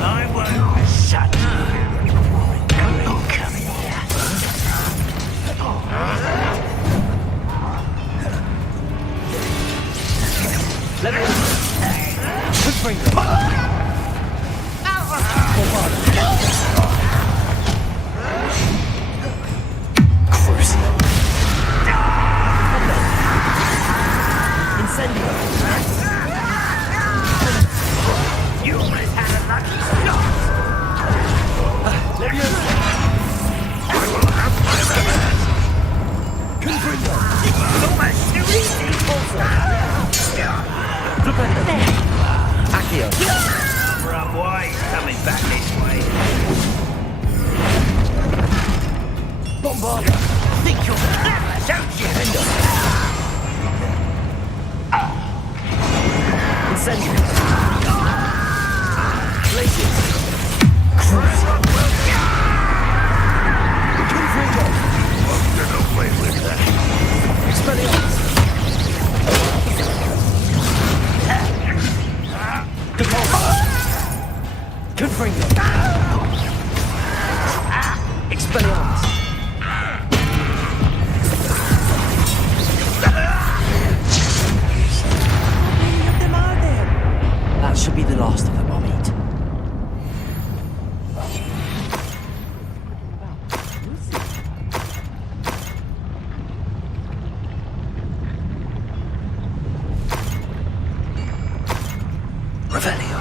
I won't shut you. Come here. Let me good finger. Incendio. You almost had a lucky shot. I will have my revenge. Confringo. It's almost too easy. Accio. Right, boy, he's coming back this way. Bombarda. Think you're clever, don't you? Incendio. Glacius. Cruise. Confringo. You're not playing with that. Expelliarmus. Confringo. Expelliarmus. That should be the last of them, I'll eat. Revelio.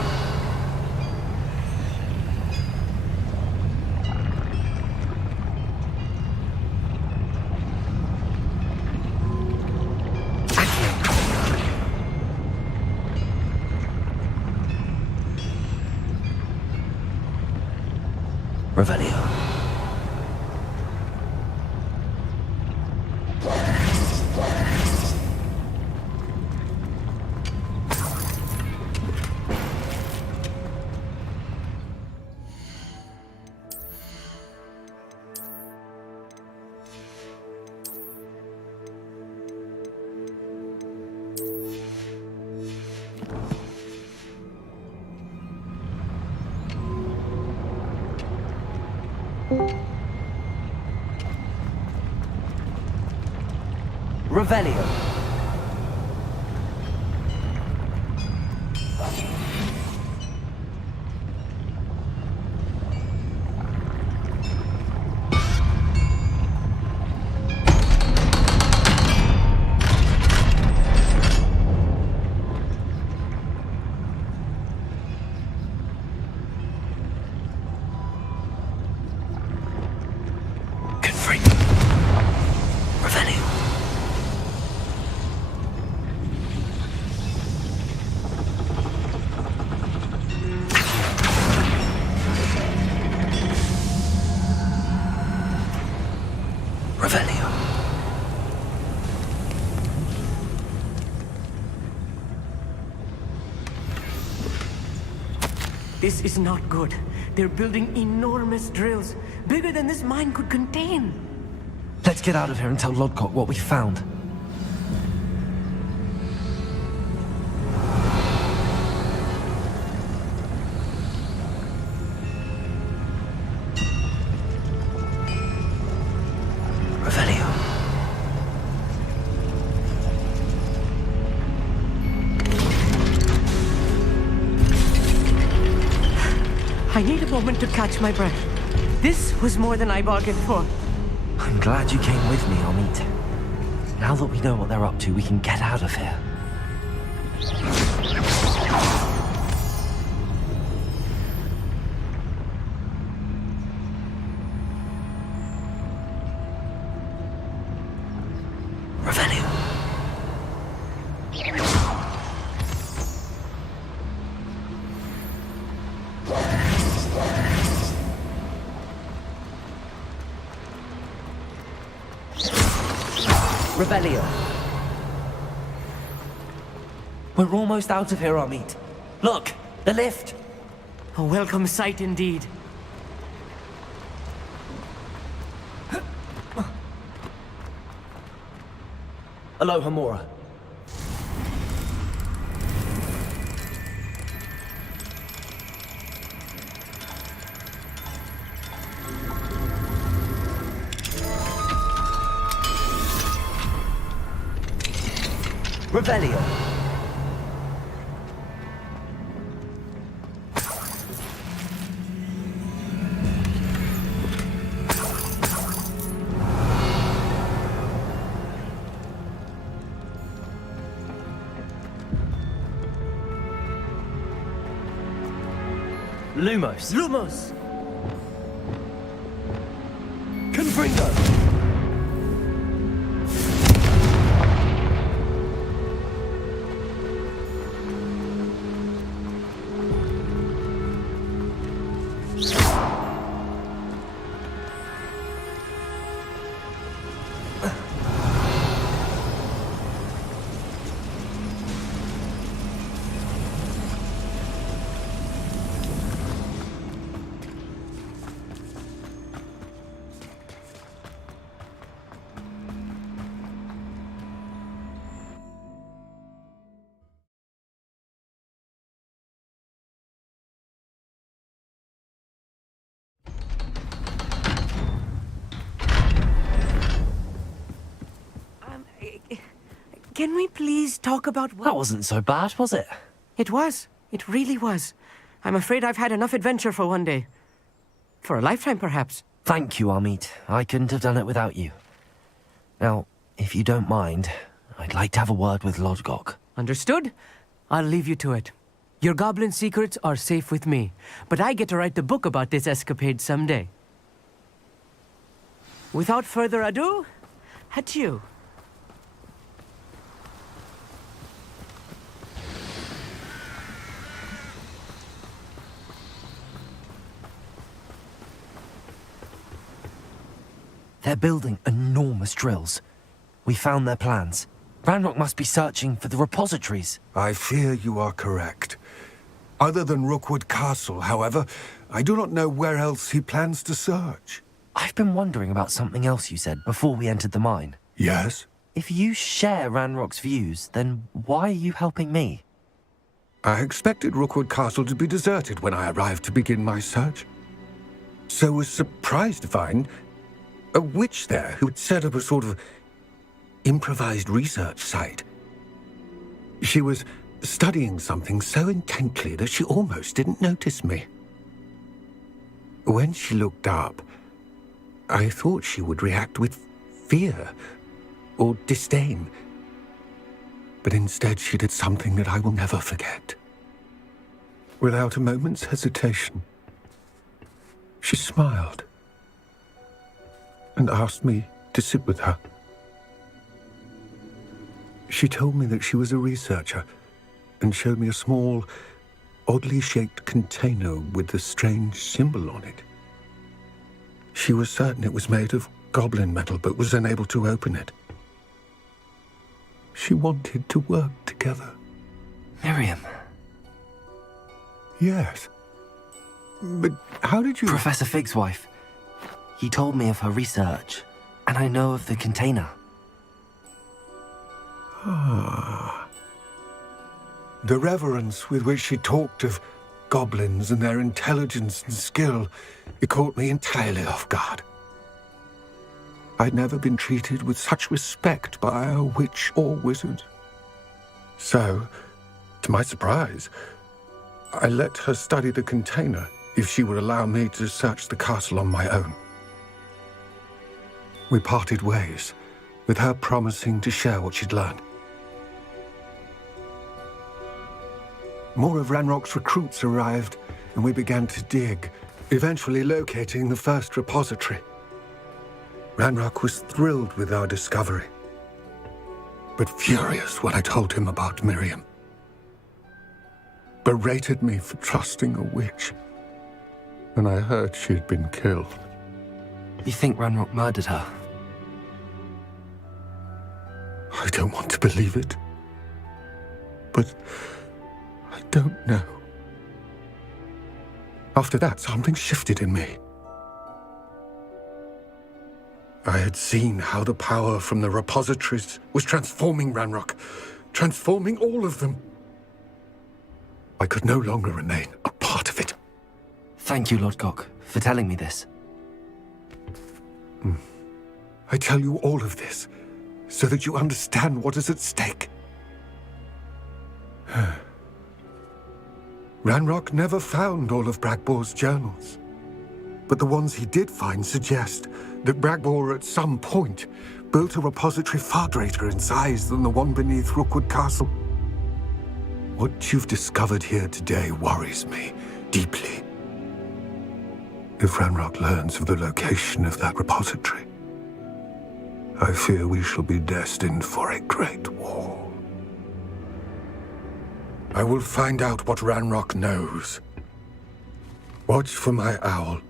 Revelio. Revelio. This is not good. They're building enormous drills, bigger than this mine could contain. Let's get out of here and tell Lodgok what we found. I need a moment to catch my breath. This was more than I bargained for. I'm glad you came with me, Amit. Now that we know what they're up to, we can get out of here. Revelio. Revelio. We're almost out of here, Amit. Look, the lift. A welcome sight indeed. Aloha, Mora. Revelio. Lumos. Lumos! Confringo. Can we please talk about what... That wasn't so bad, was it? It was. It really was. I'm afraid I've had enough adventure for one day. For a lifetime, perhaps. Thank you, Amit. I couldn't have done it without you. Now, if you don't mind, I'd like to have a word with Lodgok. Understood? I'll leave you to it. Your goblin secrets are safe with me, but I get to write the book about this escapade someday. Without further ado, adieu. They're building enormous drills. We found their plans. Ranrock must be searching for the repositories. I fear you are correct. Other than Rookwood Castle, however, I do not know where else he plans to search. I've been wondering about something else you said before we entered the mine. Yes? If you share Ranrock's views, then why are you helping me? I expected Rookwood Castle to be deserted when I arrived to begin my search. So was surprised to find a witch there who had set up a sort of improvised research site. She was studying something so intently that she almost didn't notice me. When she looked up, I thought she would react with fear or disdain. But instead she did something that I will never forget. Without a moment's hesitation, she smiled and asked me to sit with her. She told me that she was a researcher and showed me a small, oddly shaped container with a strange symbol on it. She was certain it was made of goblin metal, but was unable to open it. She wanted to work together. Miriam. Yes. But how did you... Professor Fig's wife. He told me of her research, and I know of the container. Ah. The reverence with which she talked of goblins and their intelligence and skill, it caught me entirely off guard. I'd never been treated with such respect by a witch or wizard. So, to my surprise, I let her study the container if she would allow me to search the castle on my own. We parted ways, with her promising to share what she'd learned. More of Ranrock's recruits arrived, and we began to dig, eventually locating the first repository. Ranrock was thrilled with our discovery, but furious when I told him about Miriam. Berated me for trusting a witch, and I heard she had been killed. You think Ranrock murdered her? I don't want to believe it, but I don't know. After that, something shifted in me. I had seen how the power from the repositories was transforming Ranrock, transforming all of them. I could no longer remain a part of it. Thank you, Lodgok, for telling me this. I tell you all of this so that you understand what is at stake. Ranrock never found all of Bragbor's journals, but the ones he did find suggest that Bragbor at some point built a repository far greater in size than the one beneath Rookwood Castle. What you've discovered here today worries me deeply. If Ranrock learns of the location of that repository, I fear we shall be destined for a great war. I will find out what Ranrock knows. Watch for my owl.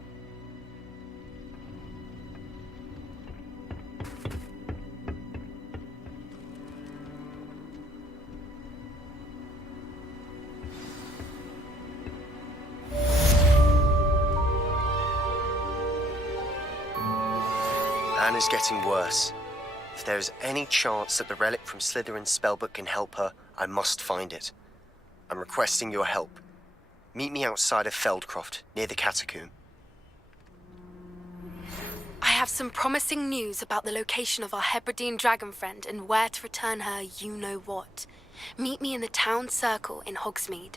Anna's getting worse. If there is any chance that the relic from Slytherin's spellbook can help her, I must find it. I'm requesting your help. Meet me outside of Feldcroft, near the Catacomb. I have some promising news about the location of our Hebridean dragon friend and where to return her you-know-what. Meet me in the town circle in Hogsmeade.